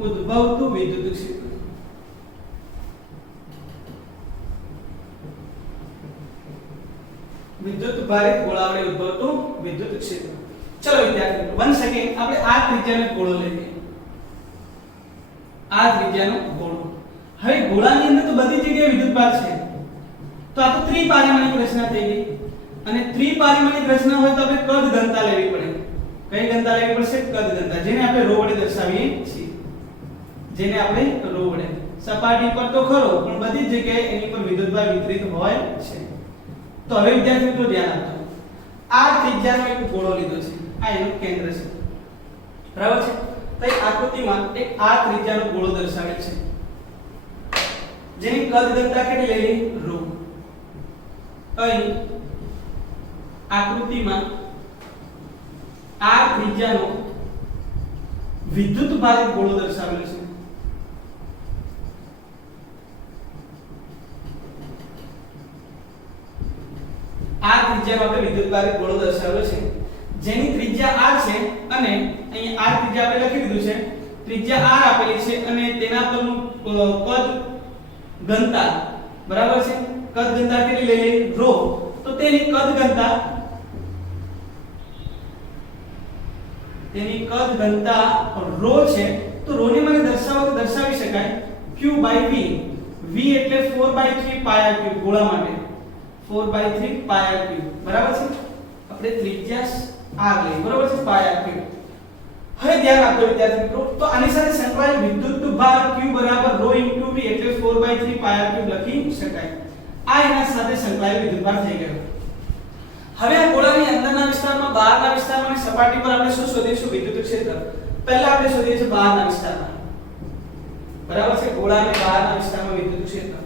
ઉદ્ભવતું વિદ્યુત ક્ષેત્ર. વિદ્યુત ભારિત ગોળા વડે ઉદ્ભવતું વિદ્યુત ક્ષેત્ર. ચલો વિદ્યાર્થી મિત્રો, 1 સેકન્ડ આપણે આ ત્રિજ્યાનો ગોળો લઈએ. આ ત્રિજ્યાનો ગોળો. હવે ગોળાની અંદર તો બધી જગ્યાએ વિદ્યુતભાર છે. તો આ તો ત્રિપારિમાણિક રચના થઈ ગઈ. અને ત્રિપારિમાણિક રચના હોય તો આપણે કદ ઘનતા લેવી પડે. કઈ ઘનતા લેવી પડશે? કદ ઘનતા, જેને આપણે ρ વડે દર્શાવીએ છીએ. જેને આપણે ρ વડે. સપાટી પર તો ખરો, પણ બધી જગ્યાએ એની પર વિદ્યુતભાર વિતરિત હોય છે. તો હવે વિદ્યાર્થી મિત્રો ધ્યાન આપજો, આ ત્રિજ્યાનો એક ગોળો લીધો છે, આ એનું કેન્દ્ર છે, બરાબર છે? તો આ આકૃતિમાં એક આ ત્રિજ્યાનો ગોળો દર્શાવેલ છે, જેની કદ ઘનતા કેટલી લેલી? ρ. અહીં આકૃતિમાં આ ત્રિજ્યાનો વિદ્યુત ભારિત ગોળો દર્શાવેલો છે. આ ત્રિજ્યાનો આપણે વિદ્યુત ભારિત ગોળો દર્શાવેલો છે, જેની ત્રિજ્યા r છે અને અહીં r ત્રિજ્યા આપણે લખી દીધું છે. ત્રિજ્યા r આપેલી છે અને તેના પરનું કદ ઘનતા, બરાબર છે? કદ ઘનતા કેટલી લઈએ? ρ. તો તેની કદ ઘનતા ρ છે. તો ρ ને મને દર્શાવી શકાય q/v. v એટલે 4/3 pi r cube ગોળા માટે, 4/3 pi r cube, બરાબર છે? આપણે ત્રિજ્યા r લઈએ, બરાબર છે? pi r cube. હવે ધ્યાન આપજો વિદ્યાર્થી મિત્રો, તો આની સાથે સંકળાયેલ વિદ્યુતભાર q બરાબર ρ * v એટલે 4/3 pi r cube લખી શકાય. આ એના સાથે સંકળાયેલ વિદ્યુતભાર થઈ ગયો. હવે આ ગોળાની અંદરના વિસ્તારમાં, બહારના વિસ્તારમાં અને સપાટી પર આપણે શું શોધીશું? વિદ્યુત ક્ષેત્ર. પહેલા આપણે શોધીએ છીએ બહારના વિસ્તારમાં, બરાબર છે? ગોળાની બહારના વિસ્તારમાં વિદ્યુત ક્ષેત્ર.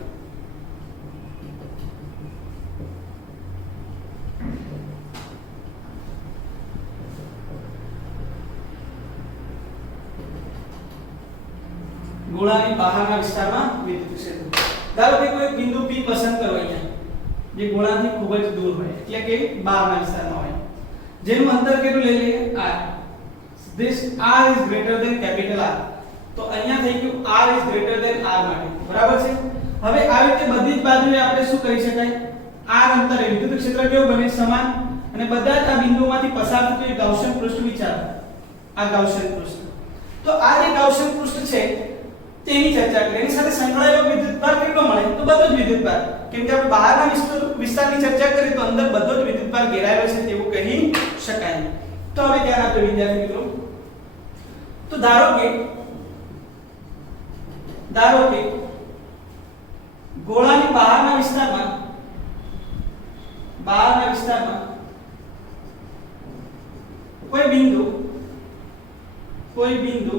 ગોળાની બહારના વિસ્તારમાં વિદ્યુત ક્ષેત્ર. ધારો કે કોઈ બિંદુ P પસંદ કરો અહીંયા, જે ગોળાથી ખૂબ જ દૂર હોય, એટલે કે બહારના વિસ્તારમાં હોય, જેનું અંતર કેટલું લઈ લઈએ? r. This r is greater than capital R. તો અહીંયા થઈ ગયું r is greater than r માટે, બરાબર છે? હવે આવી રીતે બધી જ બાજુએ આપણે શું કરી શકાય? r અંતરે વિદ્યુત ક્ષેત્ર કેવું બને? સમાન. અને બધા જ આ બિંદુઓમાંથી પસાર થતું એક ગૌસિયન પૃષ્ઠ વિચારો, આ ગાઉસિયન પૃષ્ઠ. તો આ જે ગાઉસિયન પૃષ્ઠ છે તેની ચર્ચા કરીએ. એની સાથે સંકળાયેલો વિદ્યુતભાર કેટલો મળે? તો બધો જ વિદ્યુતભાર. કેમ કે આપણે બહારના વિસ્તારની ચર્ચા કરીએ તો અંદર બધો જ વિદ્યુતભાર ઘેરાયેલો છે તેવું કહી શકાય. તો હવે ધ્યાન આપો વિદ્યાર્થી મિત્રો. તો ધારો કે ગોળાની બહારના વિસ્તારમાં કોઈ બિંદુ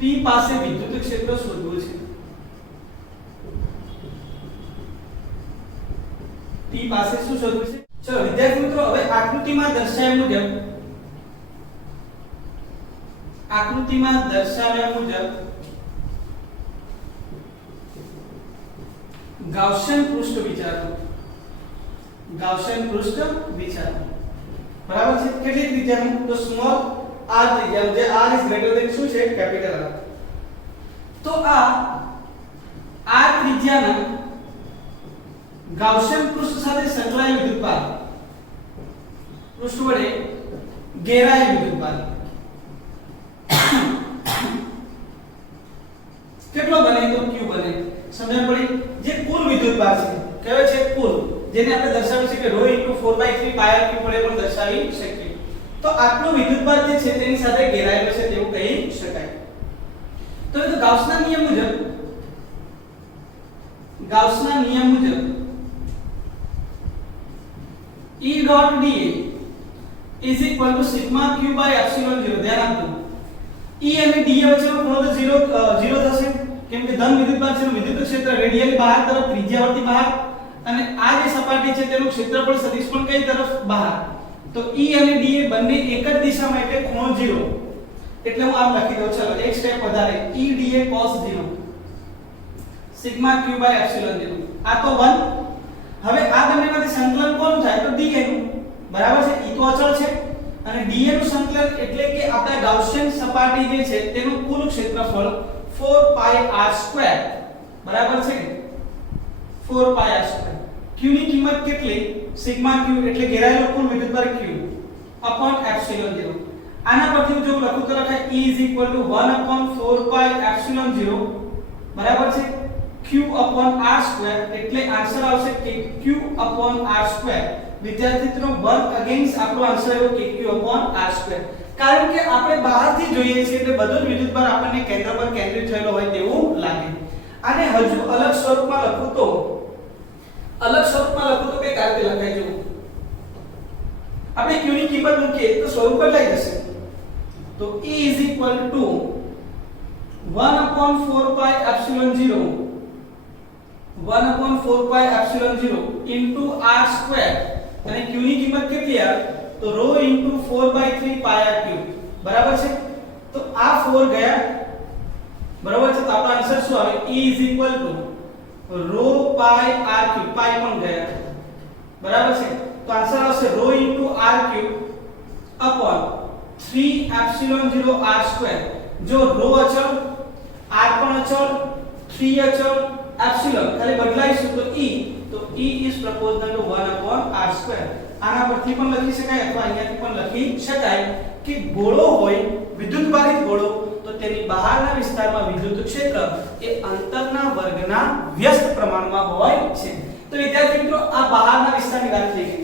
P પાસે વિદ્યુત ક્ષેત્ર શોધવું છે. P પાસે શું શોધવું છે? ચલો વિદ્યાર્થી મિત્રો, હવે આકૃતિમાં દર્શાવ્યા મુજબ ગાઉસિયન પૃષ્ઠ વિચારો. બરાબર છે? કેટલી ત્રિજ્યાનું? તો સ્મોલ r ત્રિજ્યાનું, જે r ઇઝ ગ્રેટર ધેન શું છે? Capital R. તો આ r ત્રિજ્યાના ગાઉસિયન પૃષ્ઠ સાથે સંકળાયેલ વિદ્યુતભાર, પૃષ્ઠ વડે ઘેરાયેલ વિદ્યુતભાર કેટલો બને? તો q બને. સમજ પડી? જે કુલ વિદ્યુતભાર છે, કયો છે? કુલ, જેને આપણે દર્શાવી શકીએ ρ * 4/3 πr q વડે પણ દર્શાવી શકીએ. તો આટલો વિદ્યુતભાર જે છે તેની સાથે ઘેરાયેલો છે તેવું કહી શકાય. તો એ તો ગાઉસના નિયમ મુજબ E dot dA is equal to sigma q by epsilon 0. ધ્યાન આપજો. E અને dA વચ્ચેનો ખૂણો તો 0 થશે, કેમ કે ધન વિદ્યુતભાર છે, વિદ્યુત ક્ષેત્ર રેડિયલી બહાર તરફ, ત્રિજ્યાવર્તી બહાર, અને આ જે સપાટી છે તેનું ક્ષેત્રફળ સદિશ પણ કઈ તરફ? બહાર. તો E અને dA બંને એક જ દિશામાં એટલે ખૂણો 0. એટલે હું આમ લખી દઉં. ચલો એક સ્ટેપ વધારે. E dA cos 0 sigma q by epsilon 0. આ તો 1. હવે આ બંનેમાંથી સંકલન કોનું થાય? તો dA નું. બરાબર છે? E તો અચળ છે અને dA નું સંકલન એટલે કે આપણા ગાઉસિયન સપાટી જે છે તેનું કુલ ક્ષેત્રફળ 4πr². બરાબર છે? 4πr². q ની કિંમત કેટલી? સિગ્મા q એટલે ઘેરાયેલો કુલ વિદ્યુતભાર q upon epsilon 0. આના પરથી જો લખું તો લખાય E = 1/4π epsilon 0. બરાબર છે? q upon r² એટલે આન્સર આવશે કે q upon r². વિદ્યાર્થી મિત્રો, 1 અગેન્સ્ટ આપણો આન્સર આવ્યો કે q upon r². કારણ કે આપણે બહારથી જોઈએ છીએ એટલે બધો જ વિદ્યુતભાર આપણને કેન્દ્ર પર કેન્દ્રિત થયેલો હોય તેવું લાગે. આને હજુ અલગ સ્વરૂપમાં લખું તો કઈ રીતે લખાય? જો આપણે q ની કિંમત મૂકીએ તો સ્વરૂપ બદલાઈ જશે. તો E = 1/4π epsilon 0 into r² અને q ની કિંમત કેટલી આવે? તો ρ * 4/3 πr3. બરાબર છે? તો આ 4 ગયા. બરાબર છે? તો આપણો આન્સર શું આવે? E = ρ pi r3. પાઈ પણ ગયા. બરાબર છે? તો આન્સર આવશે ρ * r³ upon 3 epsilon 0 r². જો ρ અચળ, r પણ અચળ, 3 અચળ, એપ્સિલોન ખાલી બદલાઈશું તો E is proportional to 1/r². આના પરથી પણ લખી શકાય અથવા અહીંયાથી પણ લખી શકાય કે ગોળો હોય, વિદ્યુતભારિત ગોળો, તો તેની બહારના વિસ્તારમાં વિદ્યુત ક્ષેત્ર એ અંતરના વર્ગના વ્યસ્ત પ્રમાણમાં હોય છે. તો વિદ્યાર્થી મિત્રો, આ બહારના વિસ્તારની વાત થઈ ગઈ.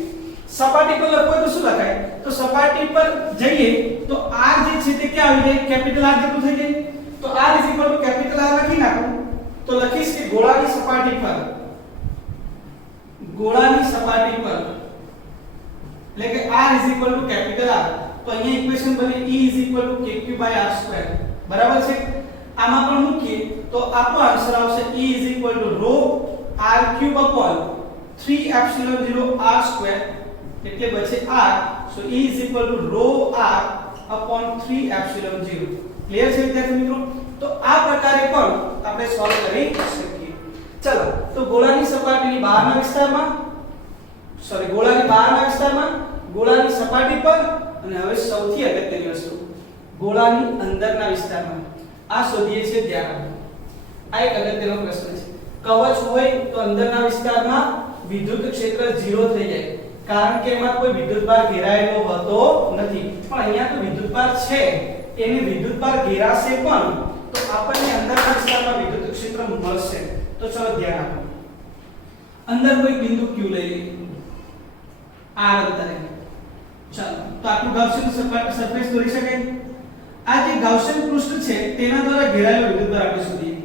સપાટી પર લખવું તો શું લખાય? તો સપાટી પર જઈએ તો r જે છે તે ક્યાં આવી જાય? કેપિટલ R જેટલું થઈ જાય. તો r = કેપિટલ R લખી નાખું તો લખીશ કે ગોળાની સપાટી પર એટલે કે r = કેપિટલ R. તો અહીંયા ઇક્વેશન બને E = kq/r². બરાબર છે? આમાં પણ મૂકીએ તો આપણો આન્સર આવશે E = ρ r³ upon 3 epsilon 0 r² એટલે બચે r. સો E = ρ r upon 3 epsilon 0. Clear છે વિદ્યાર્થી મિત્રો? તો આ પ્રકારે પણ આપણે સોલ્વ કરી શકીએ. ચલો, તો ગોળાની બહારના વિસ્તારમાં, ગોળાની સપાટી પર, અને હવે સૌથી અગત્યની વસ્તુ ગોળાની અંદરના વિસ્તારમાં આ શોધીએ છીએ. ધ્યાન આપો, આ એક અગત્યનો પ્રશ્ન છે. કવચ હોય તો અંદરના વિસ્તારમાં વિદ્યુત ક્ષેત્ર 0 થઈ જાય. કારણ કે એમાં કોઈ વિદ્યુતભાર ઘેરાયેલો હોતો નથી, પણ અહીંયા તો વિદ્યુતભાર છે, એને વિદ્યુતભાર ઘેરાશે પણ તો આપણને અંદરના વિસ્તારમાં વિદ્યુત ક્ષેત્ર મળશે. તો ચલો ધ્યાન આપો. અંદર કોઈ બિંદુ Q લઈ લઈએ r અંતરે. ચાલો તો આટલું ગાઉસિયન સરફેસ દોરી શકાય. આ જે ગાઉસિયન પૃષ્ઠ છે તેના દ્વારા ઘેરાયેલો વિદ્યુતભાર આપણે શોધીએ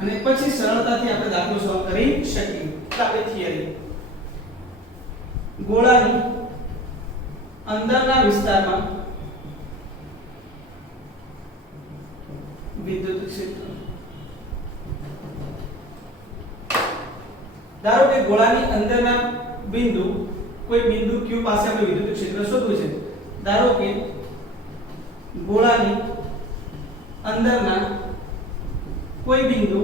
અને પછી સરળતાથી આપણે દાખલો સોલ્વ કરી શકીએ. તો આપણે થિયરી ગોળાની અંદરના વિસ્તારમાં વિદ્યુત ક્ષેત્ર. ધારો કે ગોળાની અંદરના બિંદુ કોઈ બિંદુ Q પાસે આપણે વિદ્યુત ક્ષેત્ર શોધવું છે. ધારો કે ગોળાની અંદરના કોઈ બિંદુ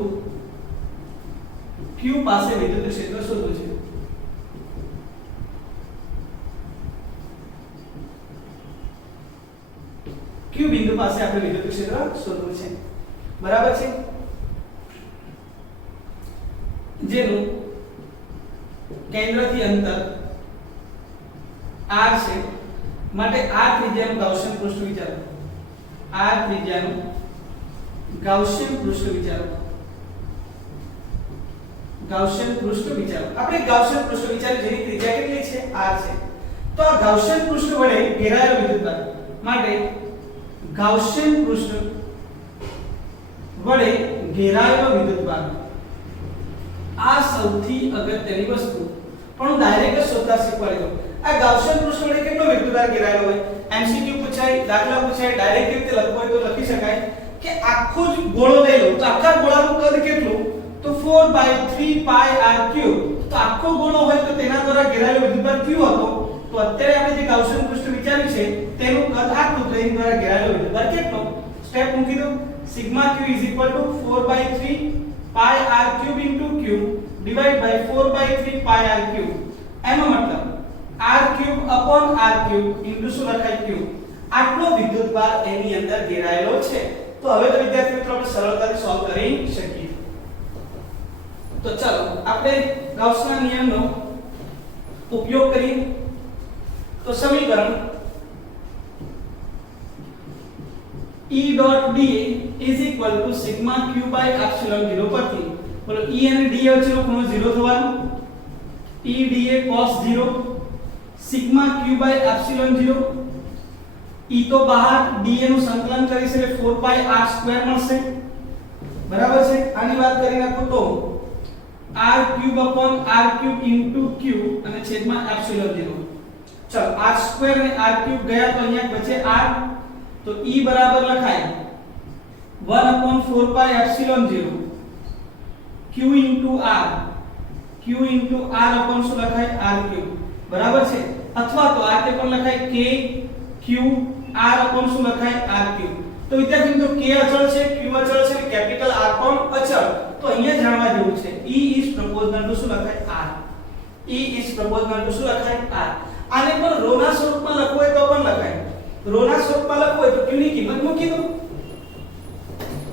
Q પાસે વિદ્યુત ક્ષેત્ર શોધવું છે. Q બિંદુ પાસે આપણે વિદ્યુત ક્ષેત્ર શોધવું છે. બરાબર છે? જેનું કેન્દ્રથી અંતર r છે, માટે r ત્રિજ્યાનું ગાઉસિયન પૃષ્ઠ વિચારો. r ત્રિજ્યાનું ગાઉસિયન પૃષ્ઠ વિચારો. ગાઉસિયન પૃષ્ઠ વિચારો. આપણે ગાઉસિયન પૃષ્ઠ વિચારી જેની ત્રિજ્યા કેટલી છે? r છે. તો આ ગાઉસિયન પૃષ્ઠ વડે ઘેરાયેલો વિદ્યુતભાર માટે ગાઉસિયન પૃષ્ઠ વડે ઘેરાયેલો વિદ્યુતભાર આ સૌથી અગત્યની વસ્તુ. પણ ડાયરેક્ટ જ શોધતા શીખવાડી દો. આ ગાઉસિયન પૃષ્ઠ વડે કેટલો વિદ્યુતભાર ઘેરાયેલો હોય? MCQ પૂછાય, દાખલા પૂછાય, ડાયરેક્ટ રીતે લખવું હોય તો લખી શકાય કે આખો જ ગોળો લઈ લો તો આખા ગોળાનું કદ કેટલું? તો 4/3 pi r cube. તો આખો ગોળો હોય તો તેના દ્વારા ઘેરાયેલો વિદ્યુતભાર q હતો. તો અત્યારે આપણે જે ગાઉસિયન પૃષ્ઠ વિચાર્યું છે તેનું કદ આટલું, તો એની દ્વારા ઘેરાયેલો વિદ્યુતભાર કેટલો? સ્ટેપ મૂકી દો. Sigma q 4/3 pi r cube into q divided by 4/3 pi r cube. એનો મતલબ r cube upon r cube into શું લખાય? q. આટલો વિદ્યુતભાર એની અંદર ઘેરાયેલો છે. તો હવે તો વિદ્યાર્થી મિત્રો આપણે સરળતાથી સોલ્વ કરી શકીએ. તો ચાલો આપણે ગાઉસના નિયમનો ઉપયોગ કરીએ. તો સમીકરણ E dot dA is equal to sigma q by epsilon 0 પરથી બોલો E અને dA વચ્ચેનો ખૂણો 0 થવાનો. E dA cos 0 sigma q by epsilon 0. E તો બહાર, dA નું સંકલન કરીશ એટલે 4 pi r સ્ક્વેર મળશે. બરાબર છે? આની વાત કરી નાખો તો r cube upon r cube into q અને છેદમાં epsilon 0. ચલો r સ્ક્વેર અને r ક્યુબ ગયા તો અહીંયા બચે r. તો E બરાબર લખાય 1/4 pi epsilon 0 q into r. q into r upon શું લખાય? r cube. બરાબર છે? અથવા તો આ તે પણ લખાય k q r upon શું લખાય? r cube. તો વિદ્યાર્થી મિત્રો k અચળ છે, q અચળ છે, કેપિટલ r પણ અચળ. તો અહીંયા જાણવા જેવું છે E is proportional to શું લખાય? r. E is proportional to શું લખાય? r. આને પણ રો ના સ્વરૂપમાં લખવું હોય તો પણ લખાય. રો ના સ્વરૂપમાં લખવું હોય તો q ની કિંમત મૂકી દો.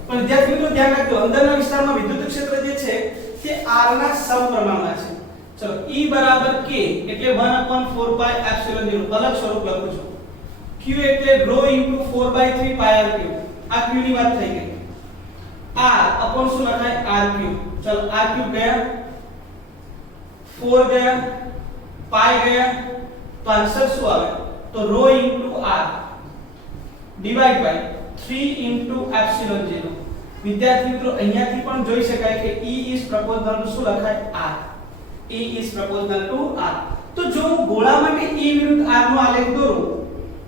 પણ વિદ્યાર્થી મિત્રો ધ્યાન રાખજો, અંદરના વિસ્તારમાં વિદ્યુત ક્ષેત્ર જે છે તે r ના સમપ્રમાણમાં છે. ચલો E બરાબર k એટલે 1/4 pi epsilon 0 અલગ સ્વરૂપ લખું છું. q એટલે rho into 4/3 pi r cube. આ q ની વાત થઈ ગઈ. r upon શું લખાય? r cube. ચલો r cube ગયા, 4 ગયા, pi ગયા, તો આન્સર શું આવે? તો rho into r divide by 3 into epsilon 0. વિદ્યાર્થી મિત્રો અહીંયાથી પણ જોઈ શકાય કે E is proportional to શું લખાય? r. E is proportional to r. તો જો હું ગોળા માટે E વિરુદ્ધ r નો આલેખ દોરું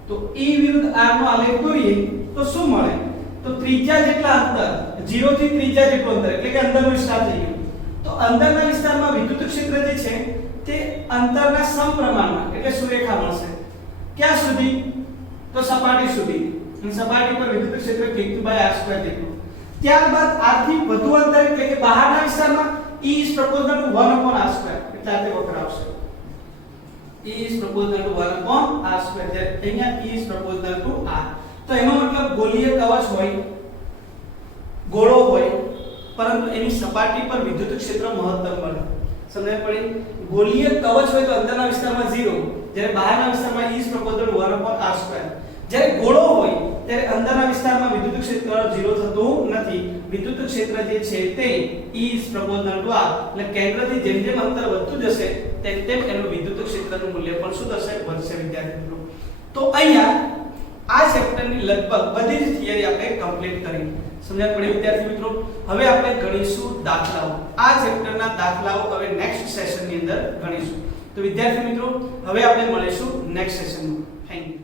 તો E વિરુદ્ધ r નો આલેખ દોરીએ તો શું મળે? તો ત્રિજ્યા જેટલા અંતર, 0 થી ત્રિજ્યા જેટલું અંતર એટલે કે અંદરનો વિસ્તાર થઈ ગયો. તો અંદરના વિસ્તારમાં વિદ્યુત ક્ષેત્ર જે છે તે અંતરના સમપ્રમાણમાં એટલે સુરેખા મળશે. ક્યાં સુધી? તો સપાટી સુધી. અને સપાટી પર વિદ્યુત ક્ષેત્ર q/r² જેટલું. ત્યારબાદ r થી વધુ અંતર એટલે કે બહારના વિસ્તારમાં E is proportional to 1/r². એટલે આ તે વક્રાવશે. E is proportional to 1/r². એટલે અહીંયા E is proportional to r. તો એનો મતલબ ગોળીય કવચ હોય, ગોળો હોય, પરંતુ એની સપાટી પર વિદ્યુત ક્ષેત્ર મહત્તમ બને. સમજણ પડી? ગોળીય કવચ હોય તો અંદરના વિસ્તારમાં 0, જ્યારે બહારના વિસ્તારમાં E is proportional 1/r². જ્યારે ગોળો હોય ત્યારે અંદરના વિસ્તારમાં વિદ્યુત ક્ષેત્ર 0 થતું નથી. વિદ્યુત ક્ષેત્ર જે છે તે E is proportional to r, એટલે કેન્દ્રથી જેમ જેમ અંતર વધતું જશે તેમ તેમ એનું વિદ્યુત ક્ષેત્રનું મૂલ્ય પણ શું થશે? વધશે વિદ્યાર્થી મિત્રો. તો અહીંયા આ ચેપ્ટરની લગભગ બધી જ થિયરી આપણે કમ્પ્લીટ કરી. સમજણ પડી વિદ્યાર્થી મિત્રો? હવે આપણે ગણીશું દાખલાઓ. આ ચેપ્ટરના દાખલાઓ હવે નેક્સ્ટ સેશનની અંદર ગણીશું. તો વિદ્યાર્થી મિત્રો હવે આપણે મળીશું નેક્સ્ટ સેશનમાં. Thank you.